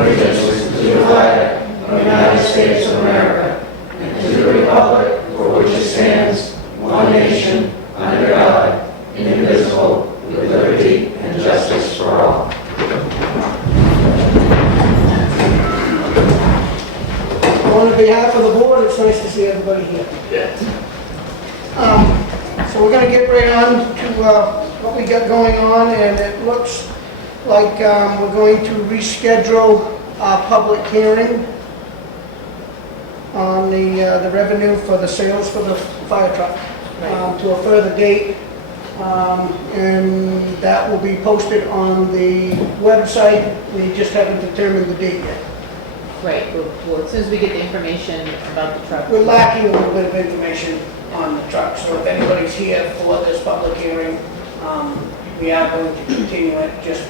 allegiance to the flag of the United States of America and to the republic for which it stands, one nation, under God, indivisible, with liberty and justice for all. On behalf of the board, it's nice to see everybody here. So we're going to get right on to what we got going on, and it looks like we're going to reschedule our public hearing on the revenue for the sales for the fire truck to a further date, and that will be posted on the website. We just haven't determined the date yet. Right, well, as soon as we get the information about the truck. We're lacking a little bit of information on the truck, so if anybody's here for this public hearing, we are going to continue it just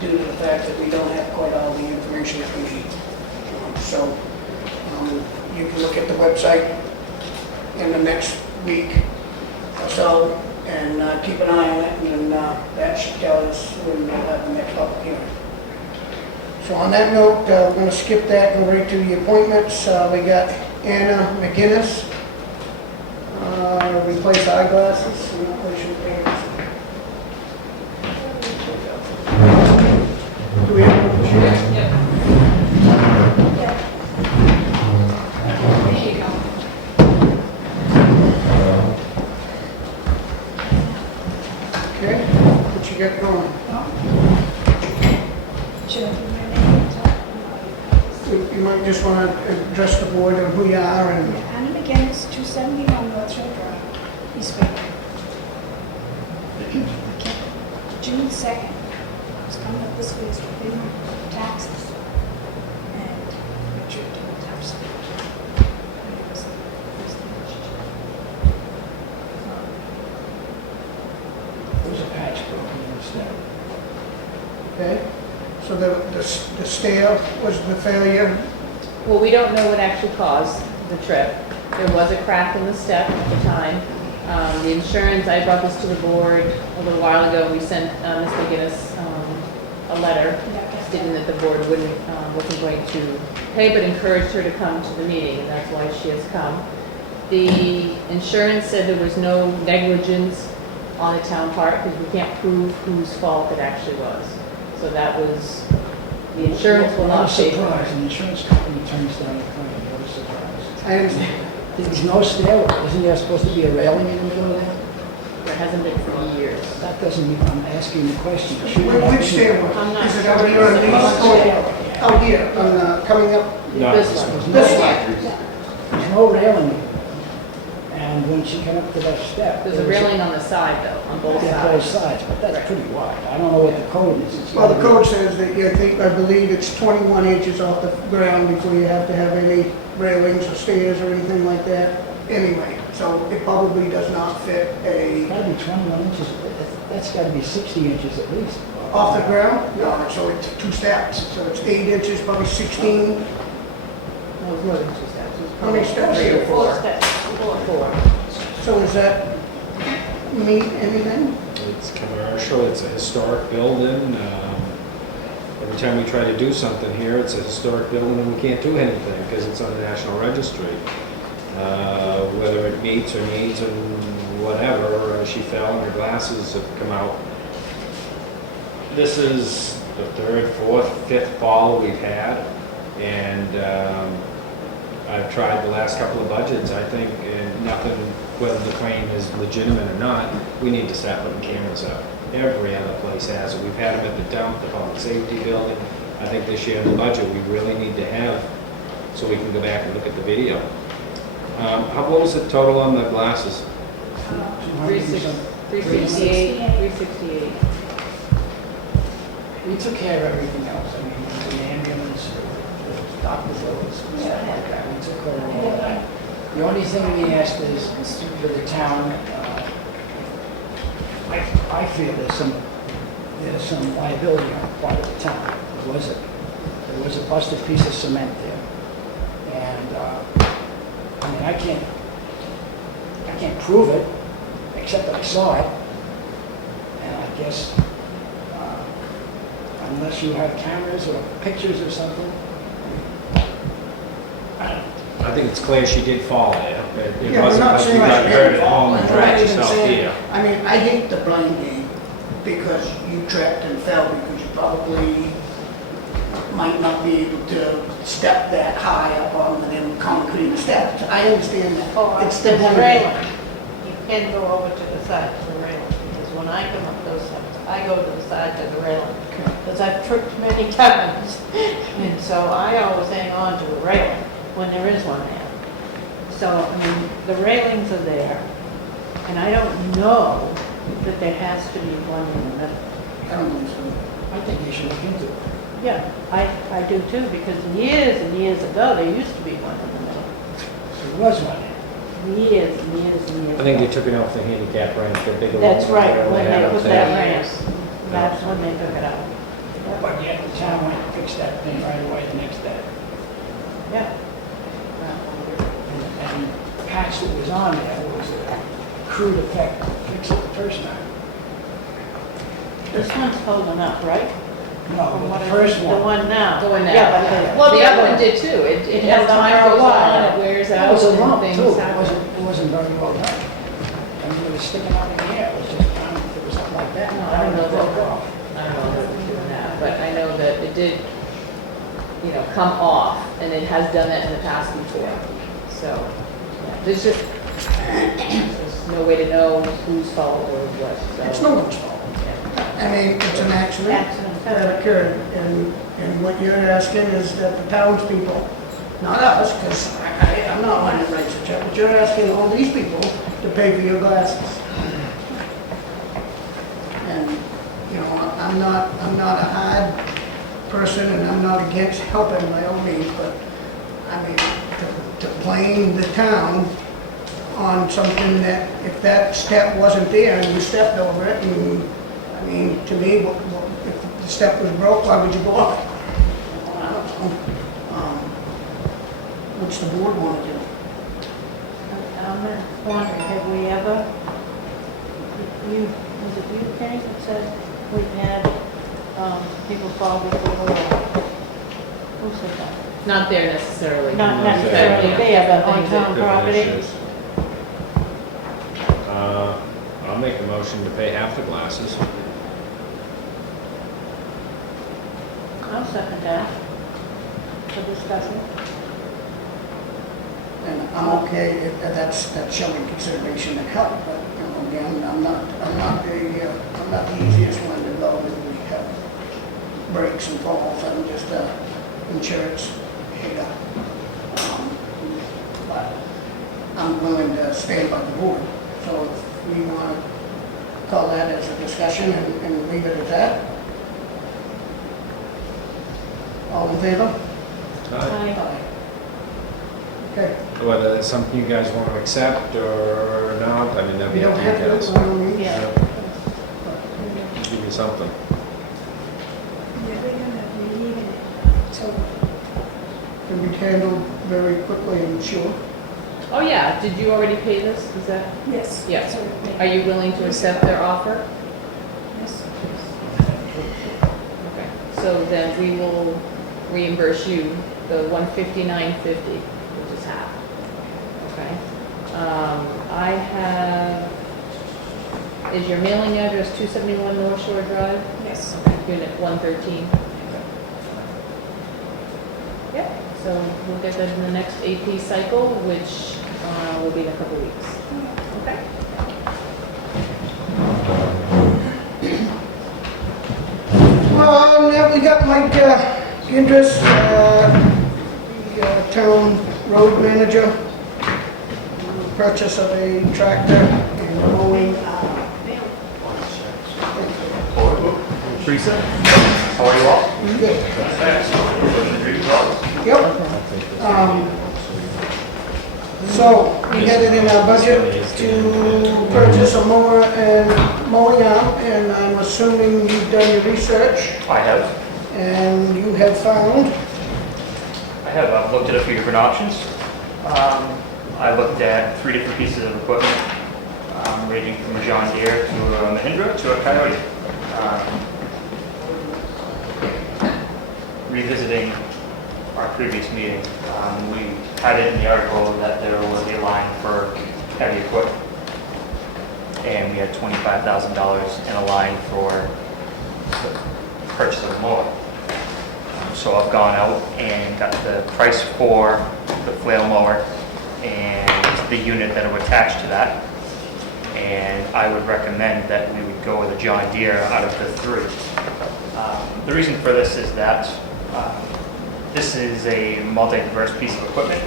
due to the fact that we don't have quite all the information that we need. So you can look at the website in the next week or so and keep an eye on it, and that should tell us when we'll have the next public hearing. So on that note, we're going to skip that and go right to the appointments. We got Anna McGinnis, replace eyeglasses. Do we have a machine? Yep. There you go. Okay, what you got going? You might just want to address the board on who you are and... Anna McGinnis, 271 North Road Drive, East Wakefield. June 2nd, it's coming up this week, to pay my taxes. And Richard didn't have something. There's a patch broken in the step. Okay, so the stair was the failure. Well, we don't know what actually caused the trip. There was a crack in the step at the time. The insurance, I brought this to the board a little while ago. We sent Ms. McGinnis a letter stating that the board wasn't going to pay, but encouraged her to come to the meeting, and that's why she has come. The insurance said there was no negligence on the town part because we can't prove whose fault it actually was. So that was, the insurance will not pay for I'm surprised it. an insurance company turns down a claim. What a surprise. I understand. There's no stairwell. Isn't there supposed to be a railing in the middle of that? There hasn't been for years. That doesn't mean I'm asking the question. Which stair was I'm it? not Is it sure. out here on these? Out here, coming up This one. this way? There's no railing. And when she came up to that step... There's a railing on the side though, on both Yeah, both sides. sides, but that's Right. pretty wide. I don't know what the code is. It's Well, the gotta code be- says that I believe it's 21 inches off the ground before you have to have any railings or stairs or anything like that anyway. So it probably does not fit It's gotta be 21 inches. That's gotta be 60 inches at least. off the ground. No, so it's 2 steps. So it's 8 inches, probably 16. No, it's more than 2 steps. It's How many steps? 3 or 4. steps. 4. So does that mean anything? It's commercial, it's a historic building. Every time we try to do something here, it's a historic building and we can't do anything because it's on the National Registry. Whether it meets or needs and whatever, she fell and her glasses have come out. This is the 3rd, 4th, 5th fall we've had, and I've tried the last couple of budgets, I think, and nothing, whether the claim is legitimate or not, we need to start putting cameras up. Every other place has it. We've had them at the dump, the public safety building. I think this year in the budget, we really need to have, so we can go back and look at the video. What was the total on the glasses? 368, 368. We took care of everything else. I mean, the ambulance, the doctor's office, stuff like that. We took care of all that. The only thing we asked is for the town, I feel there's some liability on the part of the town. There was a busted piece of cement there. And, I mean, I can't prove it, except that I saw it. And I guess, unless you have cameras or pictures or something. I think it's clear she did fall there. It Yeah, we're wasn't not like you saying got like hurt didn't at fall, home and and dragged not even yourself saying, here. I mean, I hate the blame game because you tripped and fell because you probably might not be able to step that high up on them concrete steps. I understand that. Oh, It's there's the a blame railing. game. You can go over to the side of the railing, because when I come up those steps, I go to the side of the railing, because I've tripped many times. And so I always hang on to the railing when there is one there. So, I mean, the railings are there, and I don't know that there has to be one in the middle. I don't think so. I think you should look into it. Yeah, I do too, because years and years ago, there used to be one in the middle. There was one. Years and years and years I think they ago. took it off the handicap ramp, the bigger one. That's right, whatever when had they up put there. that ramp, that's when they took it out. But yet the town went and fixed that thing right away the next day. Yeah. And the patch that was on there was a crude effect to fix it the first time. This one's holding up, right? No, From but what the I first think, one. The one now. The one now. Yeah, but Well, the other other one did too. It It as held on time for a goes while. on, it wears That out was a and lump things too. happen. It wasn't very well done. I mean, it was sticking out in the air. It was just, I don't know if it was something like that. No, I don't know It broke that. off. I don't know if it's doing that, but I know that it did, come off, and it has done that in the past before. So, yeah, there's no way to know whose fault or what, so. It's no one's fault. Yeah. I mean, it's an accident Accident. that occurred, and what you're asking is that the townspeople, not us, because I'm not one that writes the check, but you're asking all these people to pay for your glasses. And, I'm not a hard person, and I'm not against helping by all means, but, I mean, to blame the town on something that, if that step wasn't there and you stepped over it, and, I mean, to me, if the step was broke, why would you go up? I don't know. What's the board want to do? I'm wondering, have we ever, was it you, Kenny, that said we've had, people fall before, who said that? Not there necessarily. Not Okay. necessarily there, but on Things that- town Different property. issues. I'll make a motion to pay half the glasses. I'll second that for discussion. And I'm okay if that's showing consideration and help, but, again, I'm not the easiest one to go when we have breaks and falls. I'm just a insurance hater. But I'm willing to stand by the board. So if we want to call that as a discussion and leave it at that. All in favor? Aye. Okay. Whether it's something you guys want to accept or not, I mean, that'd We be up don't to you have to, guys. by all means. Yeah. Give me something. Yeah, we're gonna be leaving it, so Can be handled very quickly, I'm sure. Oh, yeah, did you already pay this? Is that, yes. Yeah. So we- are you willing to accept their offer? Yes. Okay, so then we will reimburse you the $159.50, which is half. Okay? I have, is your mailing address 271 North Shore Drive? Yes. Unit 113? Yep, so we'll get that in the next AP cycle, which will be in a couple weeks. Okay? Now we got Mike Gindris, the town road manager, purchase of a tractor and mowing. Teresa, how are you all? Good. Yep. So we had it in our budget to purchase a mower and mowing arm, and I'm assuming you've done your research I have. and you have found. I've looked at a few different options. I looked at 3 different pieces of equipment, ranging from a John Deere to a Mahindra to a Coyote. revisiting our previous meeting, we had it in the article that there was a line for heavy equipment. And we had $25,000 in a line for the purchase of a mower. So I've gone out and got the price for the flail mower and the unit that would attach to that. And I would recommend that we would go with a John Deere out of the three. The reason for this is that this is a multi-diverse piece of equipment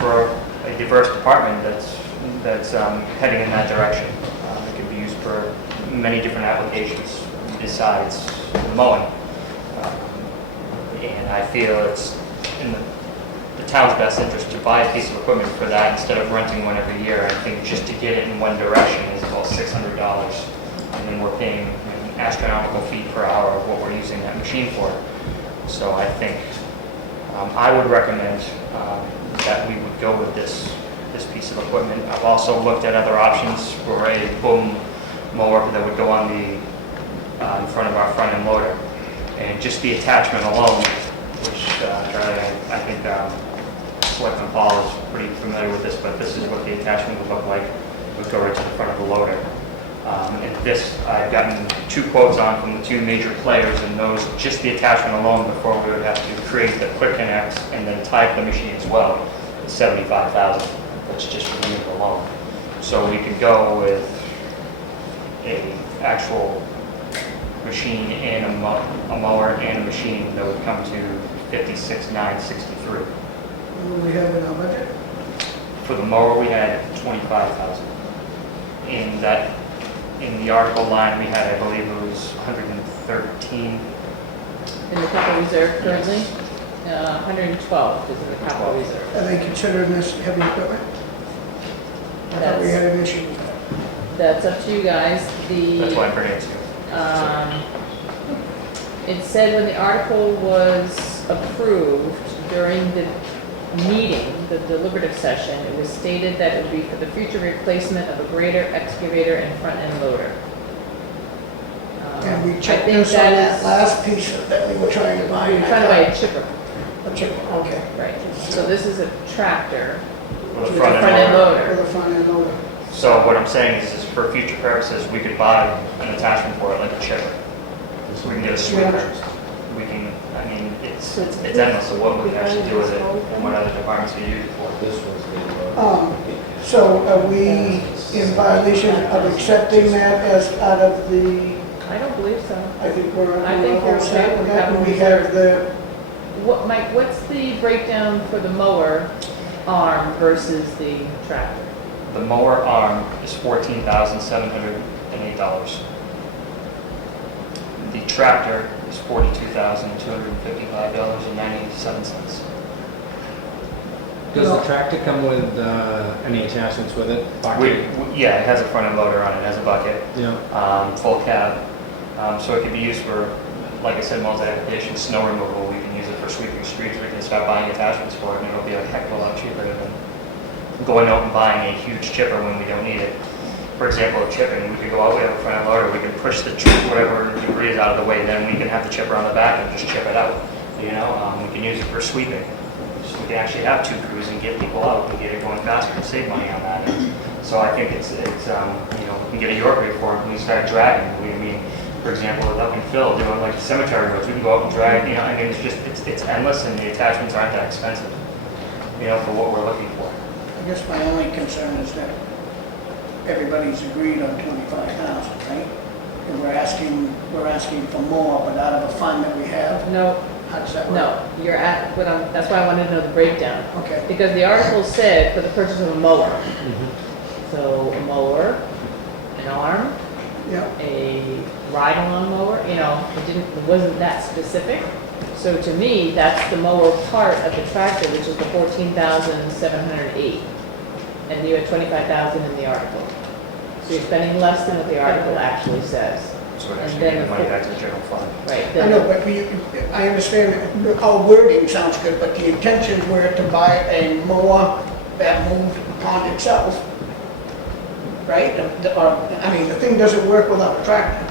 for a diverse department that's heading in that direction. It can be used for many different applications besides mowing. And I feel it's in the town's best interest to buy a piece of equipment for that instead of renting one every year. I think just to get it in one direction is about $600. And then we're paying an astronomical fee per hour of what we're using that machine for. So I think I would recommend that we would go with this piece of equipment. I've also looked at other options for a boom mower that would go on the in front of our front end loader. And just the attachment alone, which I think Selectman Paul is pretty familiar with this, but this is what the attachment would look like. It would go right to the front of the loader. And this, I've gotten 2 quotes on from the 2 major players, and those, just the attachment alone before we would have to create the quick connects and then tie the machine as well, is $75,000. That's just for the unit alone. So we could go with a actual machine and a mower and a machine that would come to $56,963. What do we have in our budget? For the mower, we had $25,000. In the article line, we had, I believe it was 113. In the capital reserve currently, 112 is in the capital reserve. Are they considering this heavy equipment? I thought we had an issue with that. That's up to you guys. That's why I'm bringing it to you. It said when the article was approved during the meeting, the deliberative session, it was stated that it would be for the future replacement of a grader, excavator, and front-end loader. And we I checked think this on that is- last piece that we were trying to buy. We were trying to buy a chipper, A chipper, okay. right. So this is a tractor For the with a front end front-end loader. For loader. the front end loader. So what I'm saying is for future purposes, we could buy an attachment for it, like a chipper. So we can get a sweeper. We can, I mean, it's endless of what we can actually do with it and what other departments can use it for. This was the, So are we in violation of accepting that as out of the, I don't believe so. I think we're I think you're all set okay with with that? that. We have the, What, Mike, what's the breakdown for the mower arm versus the tractor? The mower arm is $14,708. The tractor is $42,255.97. does the tractor come with any attachments with it? Yeah, it has a front end loader on it, it has a bucket, Yeah. full cab. So it can be used for, like I said, multi-application, snow removal. We can use it for sweeping streets. We can start buying attachments for it, and it'll be a heck of a lot cheaper than going out and buying a huge chipper when we don't need it. For example, chipping, we could go out, we have a front end loader, we can push the whatever debris is out of the way, then we can have the chipper on the back and just chip it out. You know, we can use it for sweeping. So we can actually have 2 crews and get people out and get it going faster and save money on that. And so I think it's you know, we can get a York rate for it when we start dragging. I mean, for example, with up in Phil doing like the cemetery roads, we can go out and drag. You know, I mean, it's endless, and the attachments aren't that expensive. You know, for what we're looking for. I guess my only concern is that everybody's agreed on 25,000, right? And we're asking for more, but out of a fund that we have, No, how does that work? no, you're at, that's why I wanted to know the breakdown. Okay. Because the article said for the purchase of a mower. So a mower, an arm, Yeah, a ride-along mower, you know, it wasn't that specific. So to me, that's the mower part of the tractor, which is the 14,708. And you had 25,000 in the article. So you're spending less than what the article actually says. So it And actually then gets the money fo- back to the general fund. Right. I then know, but I understand that our wording sounds good, but the intentions were to buy a mower that moved upon itself, right? I mean, the thing doesn't work without a tractor.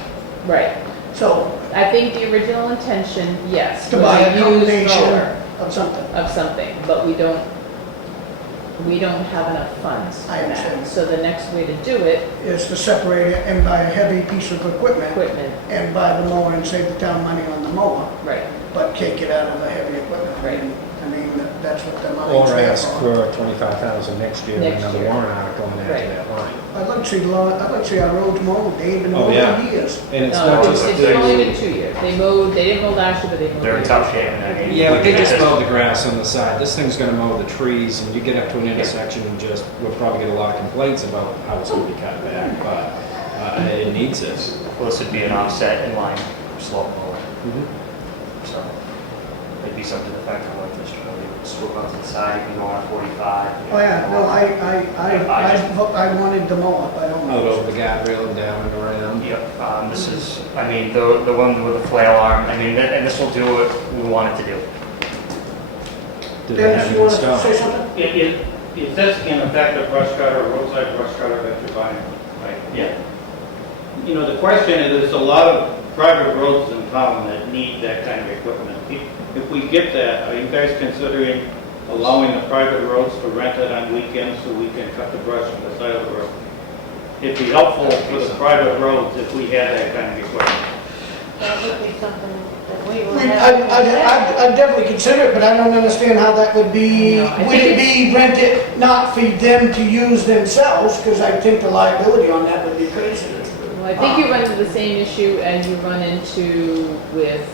Right. So I think the original intention, yes. To was buy a used combination mower of something. of something, but we don't have enough funds for I that. understand. So the next way to do it, Is to separate it and buy a heavy piece of equipment and buy the mower and save the town money on the mower, right, but take it out of the heavy equipment. Right. I mean, that's what the Or money's there ask for. for 25,000 next year, Next another year. warrant article and add Right. to that line. I'd like to see our roads mowed, they ain't been Oh, mowed yeah. for years. And it's no, not it's just, only been 2 years. They didn't mow last year, but they mowed. They're in this tough year. shape, and I mean. yeah, but they just this- mow the grass on the side. This thing's gonna mow the trees, and you get up to an intersection and just, we'll probably get a lot of complaints about how it's gonna be cut back, but it needs it. Well, this would be an offset inline slope mower, Mhm. so it'd be something to factor like this, really swoop up to the side, you can go on 45. you Oh, yeah, know. no, I wanted the mower, but I don't Out know. over the guardrail and down and around. Yep, this is, I mean, the one with the flail arm, I mean, and this will do what we want it to do. Did they Dennis, have you it want to installed? say something? Is this in effect a brush cutter, a roadside brush cutter that you're buying? Right. Yeah. You know, the question is, there's a lot of private roads in town that need that kind of equipment. If we get that, are you guys considering allowing the private roads to rent it on weekends so we can cut the brush on the side of the road? It'd be helpful for the private roads if we had that kind of equipment. That would be something that we I would mean, have. I'd definitely consider it, but I don't understand how that would be, No, I would think it be rented, not for them to use themselves? Because I think the liability on that would be crazy. Well, I think you run into the same issue as you run into with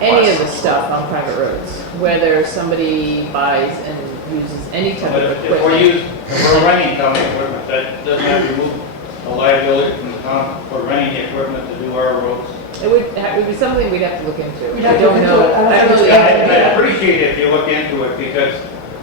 any of the stuff on private roads, whether somebody buys and uses any type But of if equipment. we're renting county equipment, that doesn't have to remove a liability from the town for renting the equipment to do our roads. It would be something we'd have to look into. We'd I have to don't look into know. it. I don't I think don't it's really. that I appreciate it if you look into it, because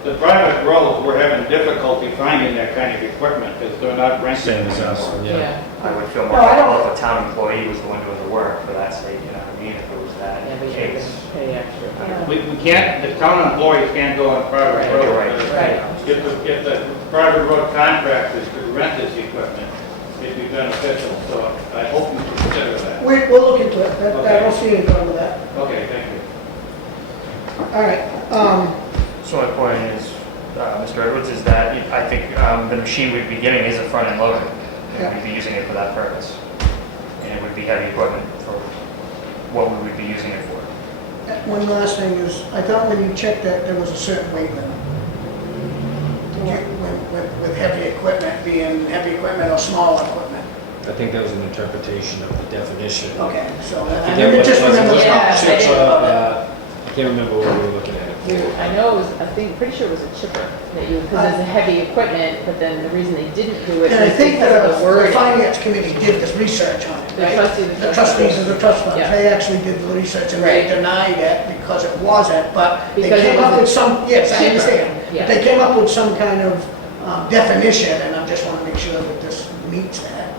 the private roads, we're having difficulty finding that kind of equipment, because they're not renting. Same as us, anymore. yeah. Yeah, I would feel more No, I don't- comfortable if a town employee was the one doing the work for that sake, you know what I mean, if it was that yeah, but you have case. to pay extra. We can't, the town employees can't go on private Right, roads. you're right. Right. If the private road contractors could rent this equipment, it'd be beneficial, so I hope you consider that. We'll look into it, I Okay. don't see any problem with that. Okay, thank you. All right, So my point is, Mr. Edwards, is that I think the machine we'd be getting is a front-end loader. Yeah. And we'd be using it for that purpose. And it would be heavy equipment for what we would be using it for. one last thing is, I thought when you checked that, there was a certain weight limit. With heavy equipment being heavy equipment or small equipment. I think that was an interpretation of the definition. Okay, so I I forget just what it was. remember the Yeah, conversation Chipper, about it. I can't remember what we were looking at it for. I know it was, pretty sure it was a chipper that you, because there's a heavy equipment, but then the reason they didn't do it And I was think because of the the wording. finance committee did this research on it, The right? trustees of The trustees of the trust funds, Yeah. they actually did the research and they Right. denied it because it wasn't, but they Because it came up was with some, yes, I cheaper. understand. Yeah. But they came up with some kind of definition, and I just want to make sure that this meets that.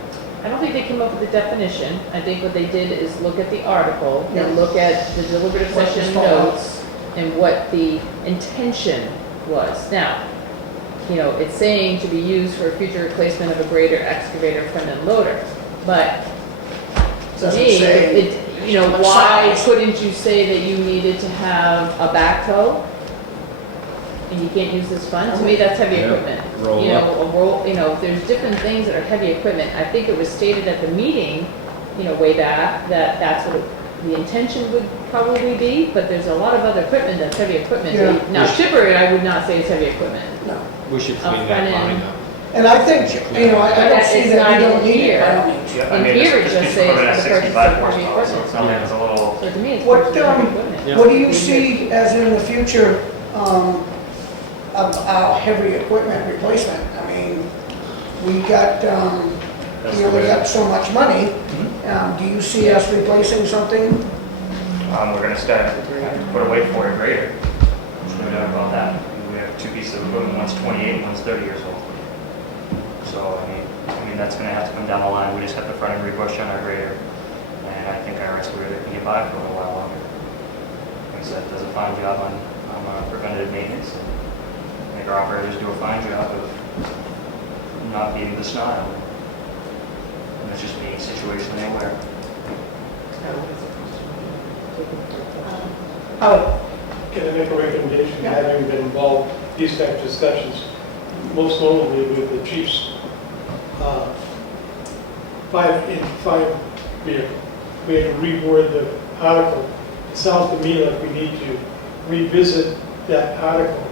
I don't think they came up with the definition. I think what they did is look at the article Yeah. and look at the deliberative What was session followed. notes and what the intention was. Now, you know, it's saying to be used for future replacement of a grader, excavator, front-end loader. But to Doesn't me, say it, you know, what why size. couldn't you say that you needed to have a backhoe? And you can't use this fund? To me, that's heavy Yeah. equipment. Roll You know, up. a roll, you know, there's different things that are heavy equipment. I think it was stated at the meeting, you know, way back, that that's what the intention would probably be, but there's a lot of other equipment that's heavy equipment. Yeah. Now, chipper, I would not say is heavy equipment. No. We should Up clean that front line end. up. And I think, you know, I But don't that see is that we not don't in need it here. by all means. Yeah, In this here, it piece just of says equipment has the purchase of 65 heavy horsepower, so equipment. it's something that's a little, So to me, it's What, purchase of heavy um, equipment. Yeah. What do you see as in the future of our heavy equipment replacement? I mean, we got, we only got so much money. Do you see us replacing something? we're gonna put away for a grader. There's no doubt about that. We have two pieces of equipment, one's 28 and one's 30 years old. So, I mean, that's gonna have to come down the line. We just have to front and rebush on our grader. And I think our excavator can get by for a little while longer. Like I said, does a fine job on preventative maintenance. I think our operators do a fine job of not being the snide. And it's just being situationally aware. Howard? Can I make a recommendation, having been involved in these types of discussions, most notably with the chief's 5 vehicle? We had to reword the article. It sounds to me like we need to revisit that article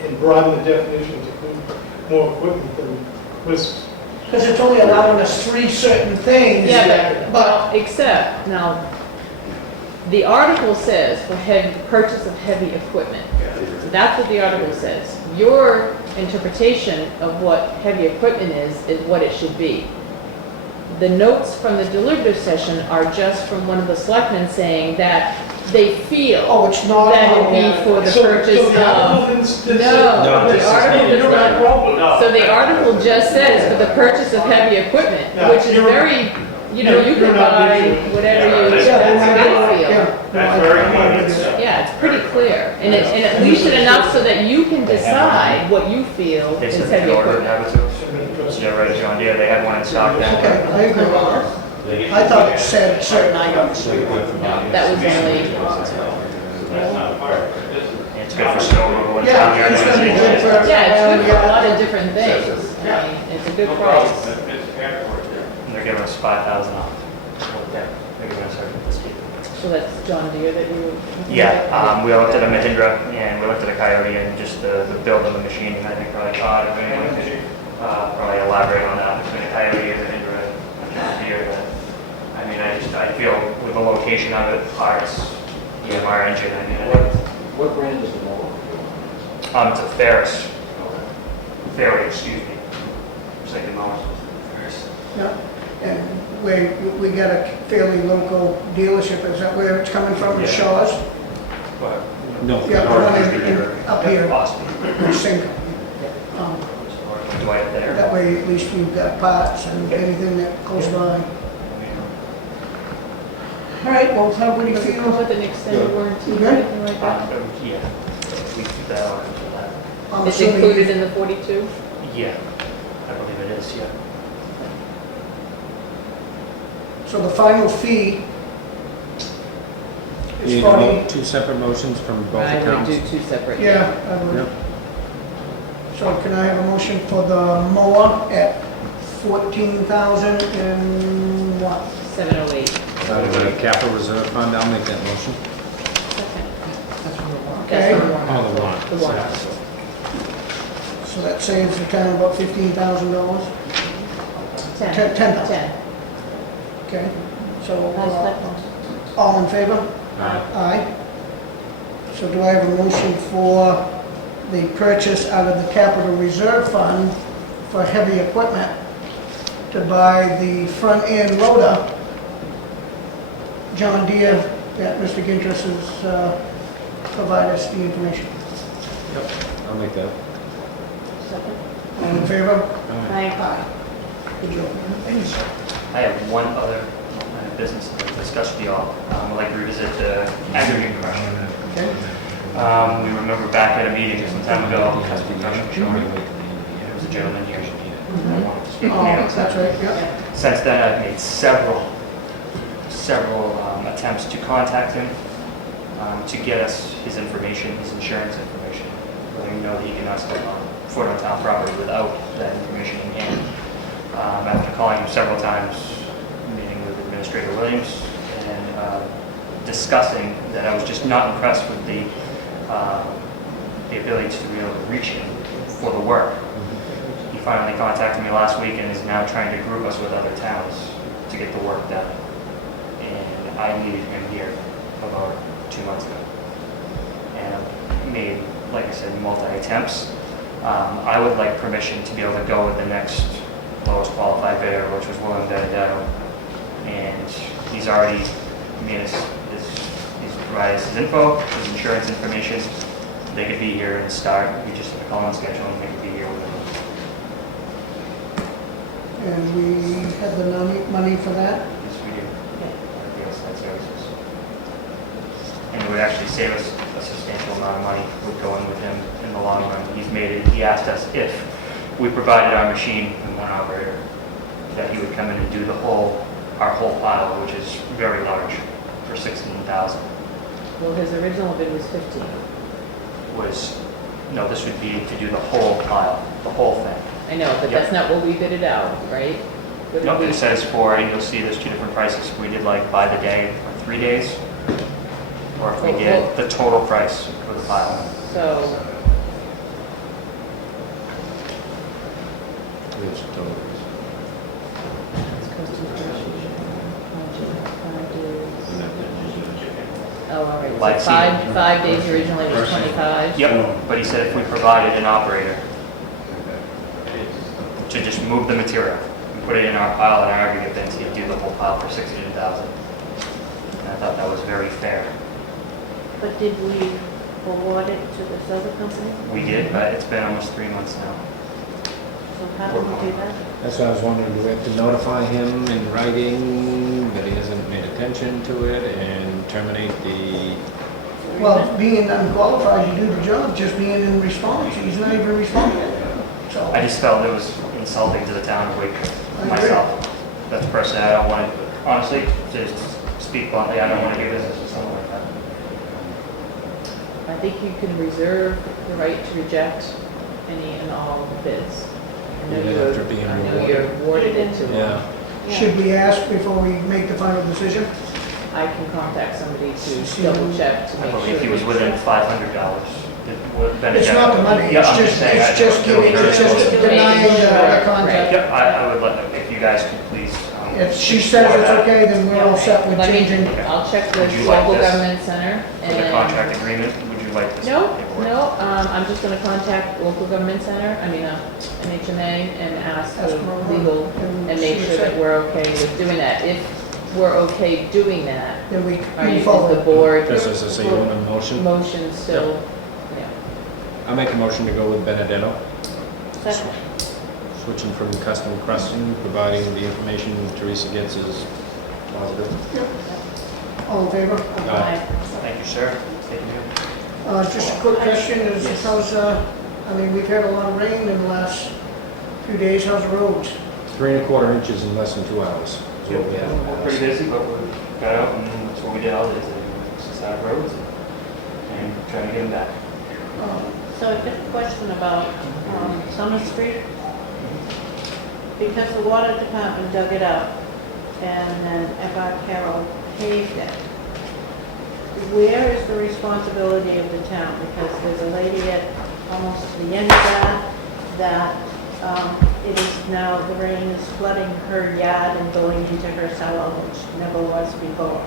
and broaden the definition to include more equipment than was. Because it's only allowing us 3 certain things. Yeah, but but, except, now, the article says for purchase of heavy equipment. So that's what the article says. Your interpretation of what heavy equipment is what it should be. The notes from the deliberative session are just from one of the selectmen saying that they feel Oh, it's not. that it be for the purchase So the article of. didn't No, say- the this is article not- does not. problem. So the article just says for the purchase of heavy equipment, Yeah, which is you're- very, you know, you you're can not buy visual. whatever you, Yeah, that's what they feel. yeah. That's very convenient. Yeah, it's pretty clear, and at least it enough so that you can decide what you feel They is said heavy they ordered equipment. that too. Yeah, right, John Deere, they had one in stock Okay, then. I agree with that. I thought it said certain items. That was only, That's not part of it. This is- It's good for snow removal and Yeah, stuff. it's gonna be good for. yeah, it's good for a lot of different things. I mean, it's a good No problem. price. It's category there. And they're giving us 5,000 off. Yeah, they're giving us our discount. So that's John Deere that you. Yeah, we looked at a Mahindra and we looked at a Coyote and just the build of the machine, and I think probably Todd, if anyone could probably elaborate on that between a Coyote and a Mahindra and John Deere. But, I mean, I feel with the location of it, parts, EMR engine, I mean, I think What brand is the mower? it's a Ferris. Fairway, excuse me. Just like the mower. Ferris. Yeah, and we got a fairly local dealership, is that where it's coming from, the Yeah. Shaw's? But, No. Yeah, the one up here, awesome. in Cinco. Dwight there. That way at least we've got parts and anything that goes by. All right, well, how would you Does it come feel? with an extended warranty or Yeah. anything like that? Yeah, we keep that on for that. I'm It's assuming- included in the 42? Yeah, I believe it is, yeah. So the final fee You is need 40. 2 separate motions from both I would accounts. do 2 separate. Yeah, I would. Yep. So can I have a motion for the mower at 14,000 and what? 708. Out of the capital reserve fund, I'll make that motion. Okay, That's the one. Oh, the warrant. The warrant. so that saves the town about $15,000. 10. 10,000. 10. Okay, so How's that one? all in favor? Aye. Aye. So do I have a motion for the purchase out of the capital reserve fund for heavy equipment to buy the front end loader, John Deere, that Mr. Gintras has provided us the information. I'll make that. Second? All in favor? Aye. Aye. Aye. Good job. I have one other line of business to discuss with y'all. I'd like to revisit the aggregate question. Okay. We remember back at a meeting some time ago, there was a gentleman here. that wanted to speak Oh, on it. that's right, yeah. Since then, I've made several attempts to contact him, to get us his information, his insurance information, letting him know that he cannot step foot on town property without that information in hand. After calling him several times, meeting with Administrator Williams, and discussing that I was just not impressed with the ability to be able to reach him for the work. He finally contacted me last week and is now trying to group us with other towns to get the work done. And I needed him here about 2 months ago. And I've made, like I said, multi-attempts. I would like permission to be able to go with the next lowest qualified bidder, which was William Benedetto. And he's already made us, he's provided us his info, his insurance information. They could be here and start. We just have to call on schedule and they could be here with them. And we have the money for that? Yes, we do. The outside services. And it would actually save us a substantial amount of money with going with him in the long run. He asked us if we provided our machine and one operator, that he would come in and do the whole our whole pile, which is very large, for 16,000. Well, his original bid was 15. No, this would be to do the whole pile, the whole thing. I know, but that's not what we bid it out, right? What did No, we- it says and you'll see there's two different prices. We did like by the day for 3 days, or if we did the total price for the pile. So, Which totals? it's custom negotiation, budget, 5 days. Oh, all right, Like, so see- 5 days originally was 25. Yep, but he said if we provided an operator to just move the material and put it in our pile and our aggregate bins, he'd do the whole pile for 62,000. And I thought that was very fair. But did we award it to this other company? We did, but it's been almost 3 months now. So how do we do that? That's what I was wondering, do we have to notify him in writing that he hasn't made attention to it and terminate the, Well, being unqualified to do the job, just being in response, he's not even responding. So, I just felt it was insulting to the town of Wakefield, I agree. myself. That's personally, I don't want to, honestly, to speak bluntly, I don't want to do business with someone like that. I think you can reserve the right to reject any and all bids. I know Even you're- after being I know awarded? you're awarded it to yeah. one. should we ask before we make the final decision? I can contact somebody to See double who- check to I make sure. believe he was within $500. It's not the money, Yeah, it's I'm just, saying, it's just giving, it's just denying the contract. Yep, I would let, if you guys could please. If she says it's okay, then we're all set with Let me, changing. I'll check Would with you like local this? government center For the and. contract agreement, would you like this? No, paperwork? no, I'm just gonna contact local government center, NHMA, and ask Ask the for legal, and and make see sure what's that we're okay with doing that. If we're okay doing that, Then we are you, move is the forward. board Just as I say, you want a motion? motion still? Yeah. I'll make a motion to go with Benedetto, Second. switching from custom crushing, providing the information Teresa gets is positive. All in favor? Aye. Thank you, sir. Thank you. Just a quick question, is how's, I mean, we've had a lot of rain in the last few days, how's the roads? 3 1/4 inches in less than 2 hours is what we have. We're pretty busy, but we got out and that's what we did all day, side roads and trying to get them back. So I got a question about Summer Street. Because the water department dug it up and then F.R. Carroll paved it, where is the responsibility of the town? Because there's a lady at almost the end of that it is now, the rain is flooding her yard and going into her cellar, which never was before.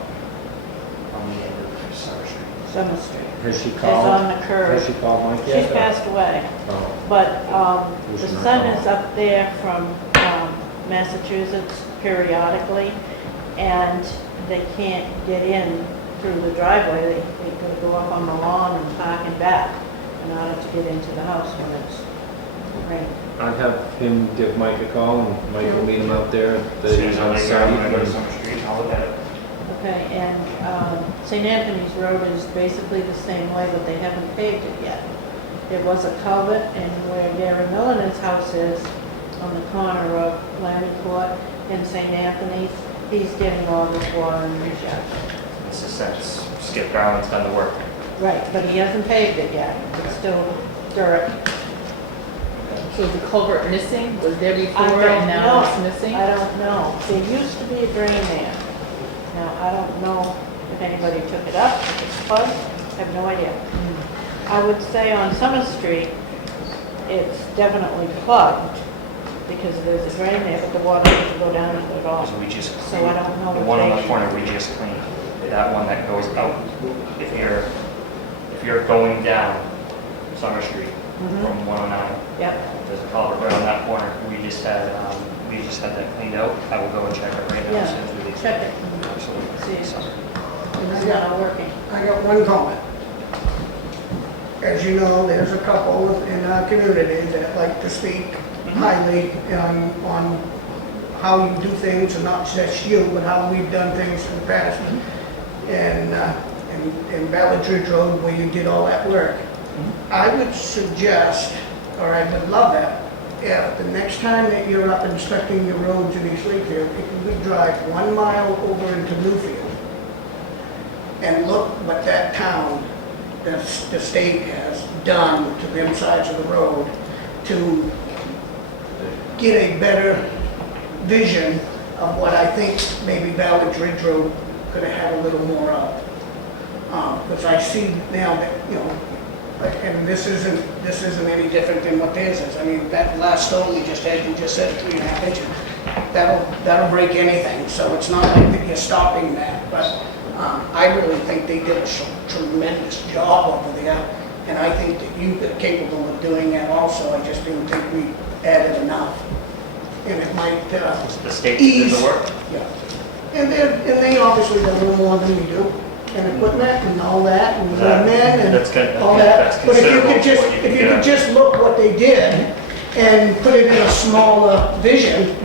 On the end of Summer Street. Summer Street. Has she It's called? on the curve. Has she called Mike yet? She's passed away. Oh. But We the should not sun call. is up there from Massachusetts periodically, and they can't get in through the driveway. They gotta go up on the lawn and park and back in order to get into the house when it's raining. I'd have him give Mike a call and Mike will meet him out there at the As soon as I'm site. when I go to Summer Street, I'll look at it. Okay, and St. Anthony's Road is basically the same way, but they haven't paved it yet. There was a culvert, and where Gary Miller's house is, on the corner of Lanny Court and St. Anthony's, he's getting all this water in his yard. It's just since Skip Garland's done the work. Right, but he hasn't paved it yet, it's still dirt. So is the culvert missing? Was there I before don't and now know. it's missing? I don't know. There used to be a drain there. Now, I don't know if anybody took it up, if it's plugged, I have no idea. I would say on Summer Street, it's definitely plugged because there's a drain there, but the water doesn't go down into it all. So we just, So I don't know the if one on the they- corner, we just cleaned. That one that goes out. If you're going down Summer Street Mhm. from 109, Yep, there's a culvert right on that corner. We just had that cleaned out. I will go and check it right now as soon as we leave. check it. Absolutely. See. So, It's not working. I got one comment. As you know, there's a couple in our community that like to speak highly on how you do things, and not just you, but how we've done things in the past. And in Ballard Ridge Road, where you did all that work. I would suggest, or I would love it, if the next time that you're up inspecting the roads in East Wakefield, if you would drive 1 mile over into Newfield and look what that town, the state has done to them sides of the road to get a better vision of what I think maybe Valley Ridge Road could have had a little more of. Because I see now that, you know, and this isn't any different than what theirs is. I mean, that last stone you just had, you just said 3.5 inches. That'll break anything, so it's not like that you're stopping that. But I really think they did a tremendous job over there, and I think that you've been capable of doing that also. I just didn't think we added enough. And it might The state ease. did the work. Yeah. And they obviously do a little more than we do, and equipment and all that, and men and all that. But if you could just look what they did and put it in a smaller vision,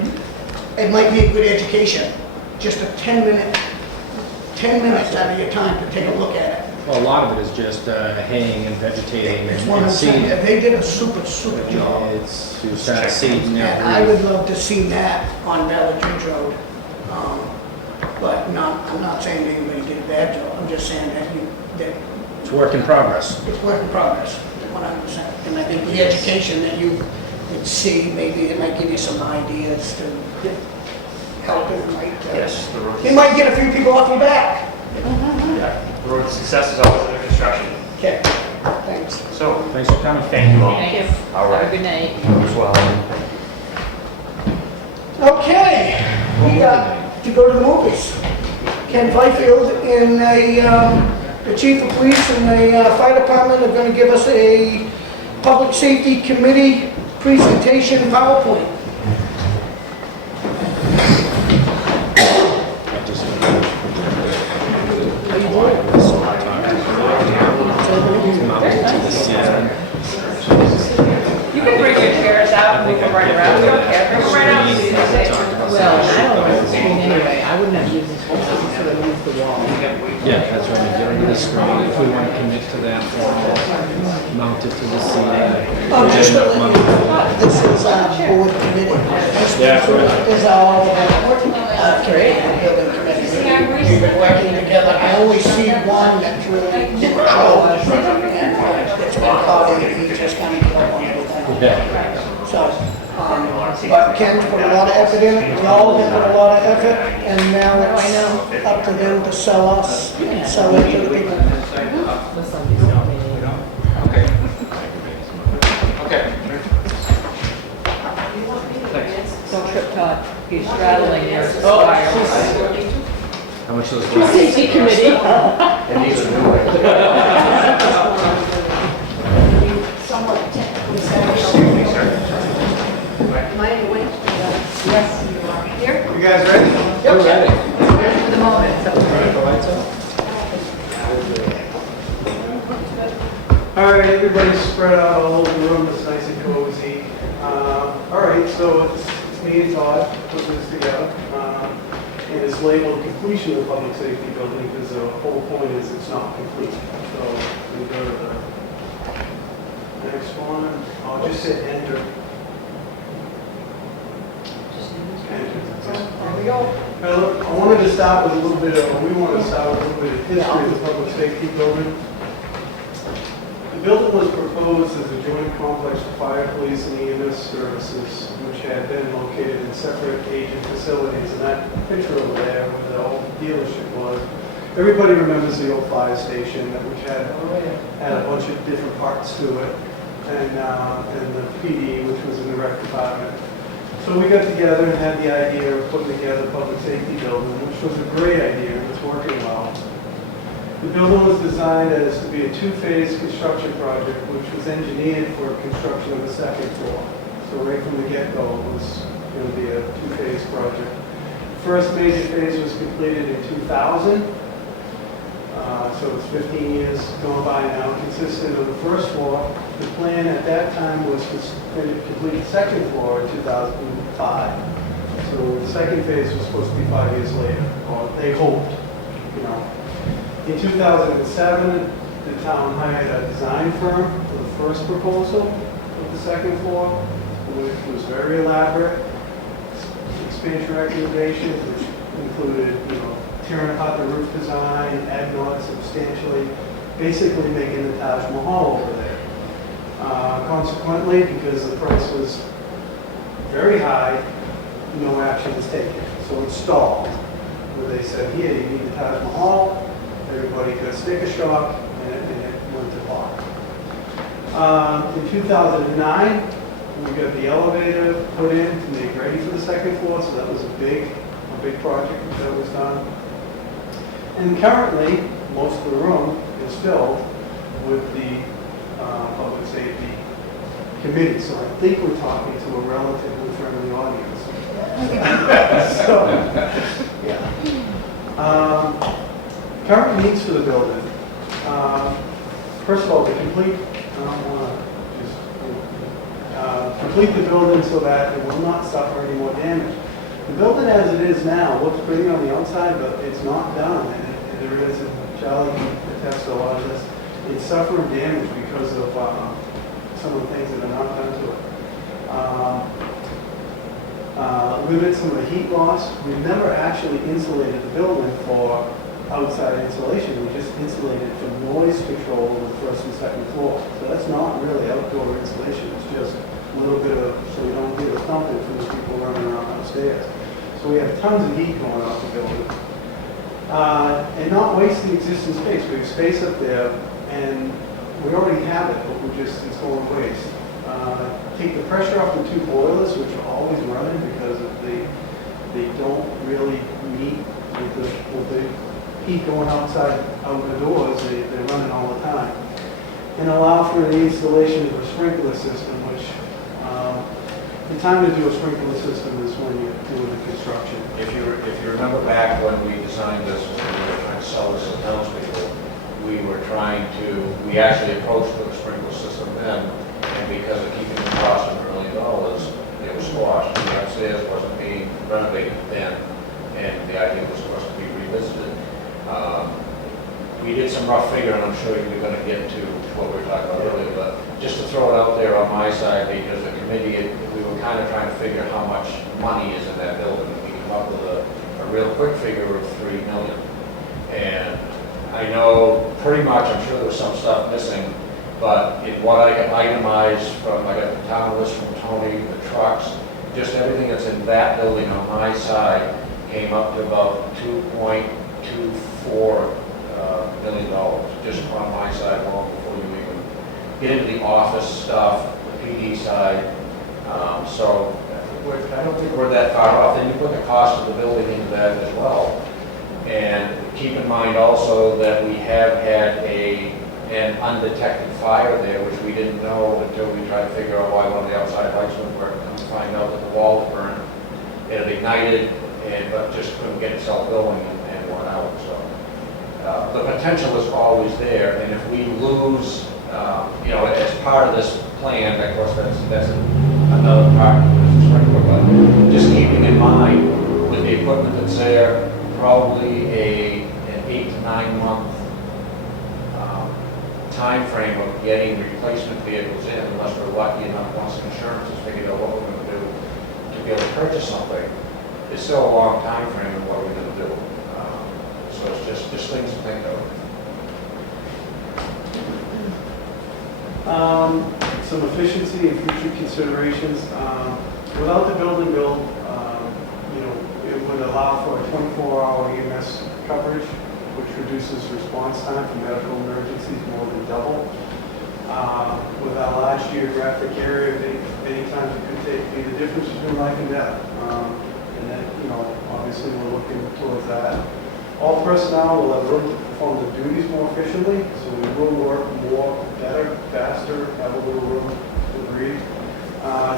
it might be a good education. Just a 10 minutes out of your time to take a look at it. Well, a lot of it is just haying and vegetating That's what I'm and saying. seeding. They did a super job. It's, you start seeding And I every, would love to see that on Valley Ridge Road. But I'm not saying anybody did a bad job. I'm just saying that it's work in progress. it's work in progress, 100%. And I think the education that you would see, maybe it might give you some ideas to help it. Yes, the road. It might get a few people off your back. Yeah, the road to success is always under construction. Okay, thanks. So, Thanks for coming. thank you all. Thank you. All right. Have a good night. You as well. Okay, we got to go to the movies. Ken Byfield and the chief of police and the fire department are going to give us a public safety committee presentation PowerPoint. You can bring your chairs out and move them right around. We don't care. Bring them right out. Well, I don't like the screen anyway. I wouldn't have used this whole thing, so I used the wall. Yeah, that's right. Get rid of the screen. If we want to commit to that wall, mount it to the ceiling. Oh, just Get to enough let you money. know, this is board committee. Yeah, that's right. This is all committee, building committee. We've been working together. I always see one that's really close. And it's been caught in, he just kind of put up on everything. Yeah. So, but Ken's put a lot of effort in it, we all have put a lot of effort, and now it's up to them to sell us, and sell it to the people. Don't trip, Todd. He's straddling your wires. How much does this? Safety committee. Somewhat technically. Am I awake? Yes, you are. Here? You guys ready? We're ready. Ready for the moment. Turn the lights on. All right, everybody's spread out all over the room, it's nice and cozy. All right, so it's me and Todd putting this together. And it's labeled completion of public safety building because the whole point is it's not complete. So we go to the next one. I'll just hit enter. There we go. I wanted to start with a little bit of, we want to start with a little bit of history of the public safety building. The building was proposed as a joint complex for fire, police, and EMS services, which had been located in separate agent facilities. And that picture over there where the old dealership was, everybody remembers the old fire station, which had a bunch of different parts to it, and the PD, which was in the rec department. So we got together and had the idea of putting together a public safety building, which was a great idea, and it's working well. The building was designed as to be a two-phase construction project, which was engineered for construction of the second floor. So right from the get-go, it was going to be a two-phase project. First major phase was completed in 2000. So it's 15 years going by now. Consisted of the first floor. The plan at that time was to complete the second floor in 2005. So the second phase was supposed to be 5 years later, or they hoped, you know. In 2007, the town hired a design firm for the first proposal of the second floor. And which was very elaborate. Expansion recommendations, which included, tearing apart the roof design, adding on substantially, basically making the Taj Mahal over there. Consequently, because the price was very high, no action was taken. So it stalled, where they said, here, you need the Taj Mahal, everybody got sticker shock, and it went to pot. In 2009, we got the elevator put in to make ready for the second floor, so that was a big project that was done. And currently, most of the room is filled with the public safety committee, so I think we're talking to a relatively friendly audience. So, yeah. Current needs for the building. First of all, to complete, complete the building so that it will not suffer any more damage. The building as it is now looks pretty on the outside, but it's not done. And there is, and Charlie can attest to a lot of this, it's suffering damage because of some of the things that are not done to it. Limit some of the heat loss. We've never actually insulated the building for outside insulation. We just insulated for noise control on the first and second floor. So that's not really outdoor insulation. It's just a little bit of, so we don't get a thumping from the people running around upstairs. So we have tons of heat going off the building. And not wasting existing space. We have space up there, and we already have it, but it's going to waste. Take the pressure off the two boilers, which are always running because they don't really meet with the heat going outside out the doors. They're running all the time. And allow for the installation of a sprinkler system, which the time to do a sprinkler system is when you're doing the construction. If you remember back when we designed this, when we were trying to sell this to townspeople, we actually approached with a sprinkler system then, and because of keeping the cost of $1 million, it was squashed. The upstairs wasn't being renovated then, and the idea was for us to be revisited. We did some rough figure, and I'm sure you're going to get to what we were talking about earlier, but just to throw it out there on my side, because the committee, we were kind of trying to figure how much money is in that building. We came up with a real quick figure of $3 million. And I know pretty much, I'm sure there was some stuff missing, but in what I got itemized from, I got the town list from Toni, the trucks, just everything that's in that building on my side came up to about $2.24 million, just on my side, long before you even get into the office stuff, the PD side. So I don't think we're that far off. Then you put the cost of the building into that as well. And keep in mind also that we have had an undetected fire there, which we didn't know until we tried to figure out why one of the outside lights wouldn't work, and find out that the wall was burned. It had ignited, but just couldn't get itself going and went out. So the potential is always there, and if we lose, as part of this plan, of course, that's another part of the sprinkler, but just keeping in mind with the equipment that's there, probably an 8 to 9 month time frame of getting replacement vehicles in, unless we're lucky enough once insurance has figured out what we're going to do to be able to purchase something. It's still a long time frame of what we're going to do. So it's just things to think of. Some efficiency and future considerations. Without the building build, it would allow for a 24-hour EMS coverage, which reduces response time for medical emergencies more than double. With our large geographic area, many times it could be the difference between life and death. And then, obviously we're looking towards that. All personnel will have room to perform their duties more efficiently, so we will work more, better, faster, have a little room to breathe.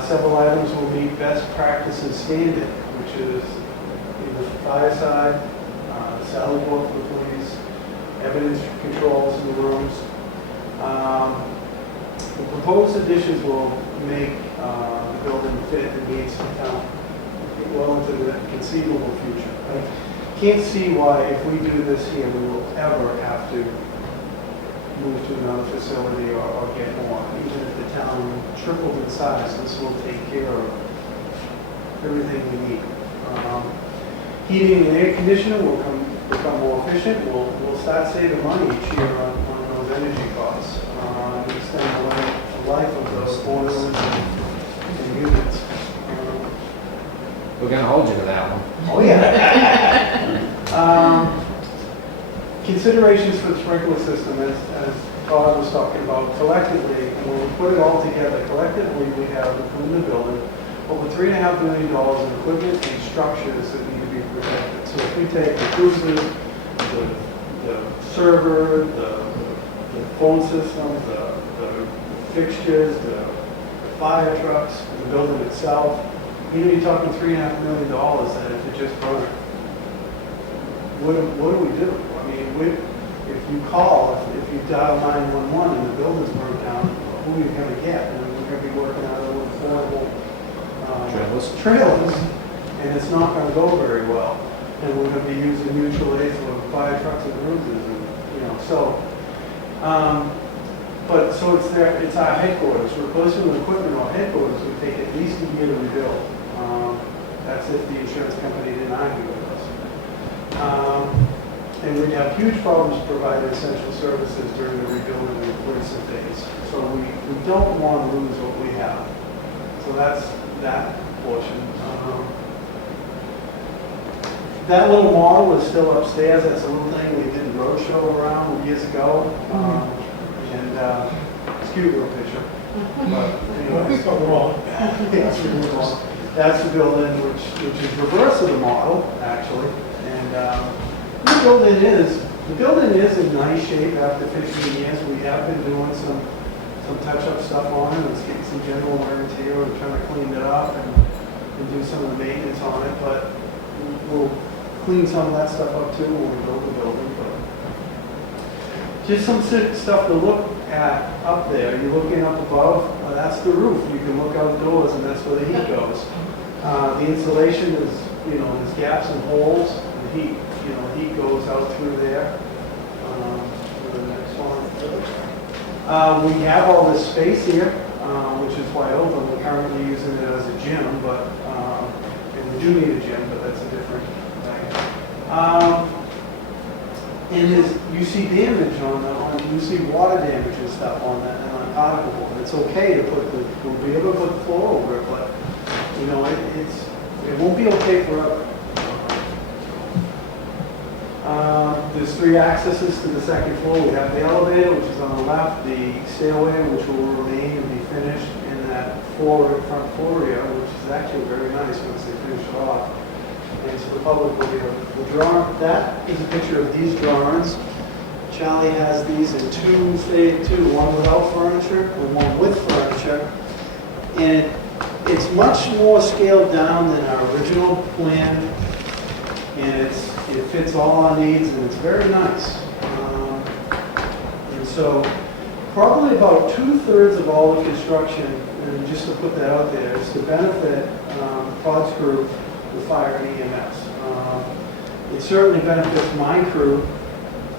Several items will meet best practices standard, which is either fire side, salary board for the police, evidence controls in the rooms. The proposed additions will make the building fit and meets the town well into the conceivable future. I can't see why, if we do this here, we will ever have to move to another facility or get more. Even if the town tripled in size, this will take care of everything we need. Heating and air conditioning will become more efficient. We'll start saving money each year on those energy costs. And extend the life of those boilers and units. We're gonna hold you to that one. Oh, yeah. Considerations for the sprinkler system, as Todd was talking about, collectively, and when we put it all together, collectively, we have, including the building, over $3.5 million in equipment and structures that need to be protected. So if we take the cruisers, the server, the phone systems, the fixtures, the fire trucks, the building itself, you're talking $3.5 million that if it just burned, what do we do? I mean, if you call, if you dial 911 and the building's burned down, who are you going to get? And we're going to be working out of affordable trailers, and it's not going to go very well. And we're going to be using mutual aid for fire trucks and cruisers, and so. But so it's our headquarters. Replacing the equipment or headquarters would take at least a year to rebuild. That's if the insurance company didn't argue with us. And we'd have huge problems providing essential services during the rebuilding and replacement phase. So we don't want to lose what we have. So that's that portion. That little model is still upstairs. That's a little thing we did a roadshow around years ago. It's a cute little picture. But anyways, that's the building which is reverse of the model, actually. And the building is in nice shape after 15 years. We have been doing some touch-up stuff on it. It's getting some general wear and tear. We're trying to clean it up and do some of the maintenance on it. But we'll clean some of that stuff up too when we build the building. But just some stuff to look at up there. You're looking up above. That's the roof. You can look outdoors, and that's where the heat goes. The insulation is, there's gaps and holes. The heat goes out through there. To the next one. We have all this space here, which is wide open. We're currently using it as a gym, and we do need a gym, but that's a different thing. And you see damage you see water damage and stuff on that and on particle board. It's okay to we'll be able to put the floor over it, but it won't be okay forever. There's 3 accesses to the second floor. We have the elevator, which is on the left, the stairway, which will remain and be finished in that front floor area, which is actually very nice once they finish it off. And so the public will be able to draw. That is a picture of these drawings. Charlie has these in 2, one without furniture and one with furniture. And it's much more scaled down than our original plan, and it fits all our needs, and it's very nice. And so probably about 2/3 of all the construction, and just to put that out there, is to benefit Todd's crew, the fire and EMS. It certainly benefits my crew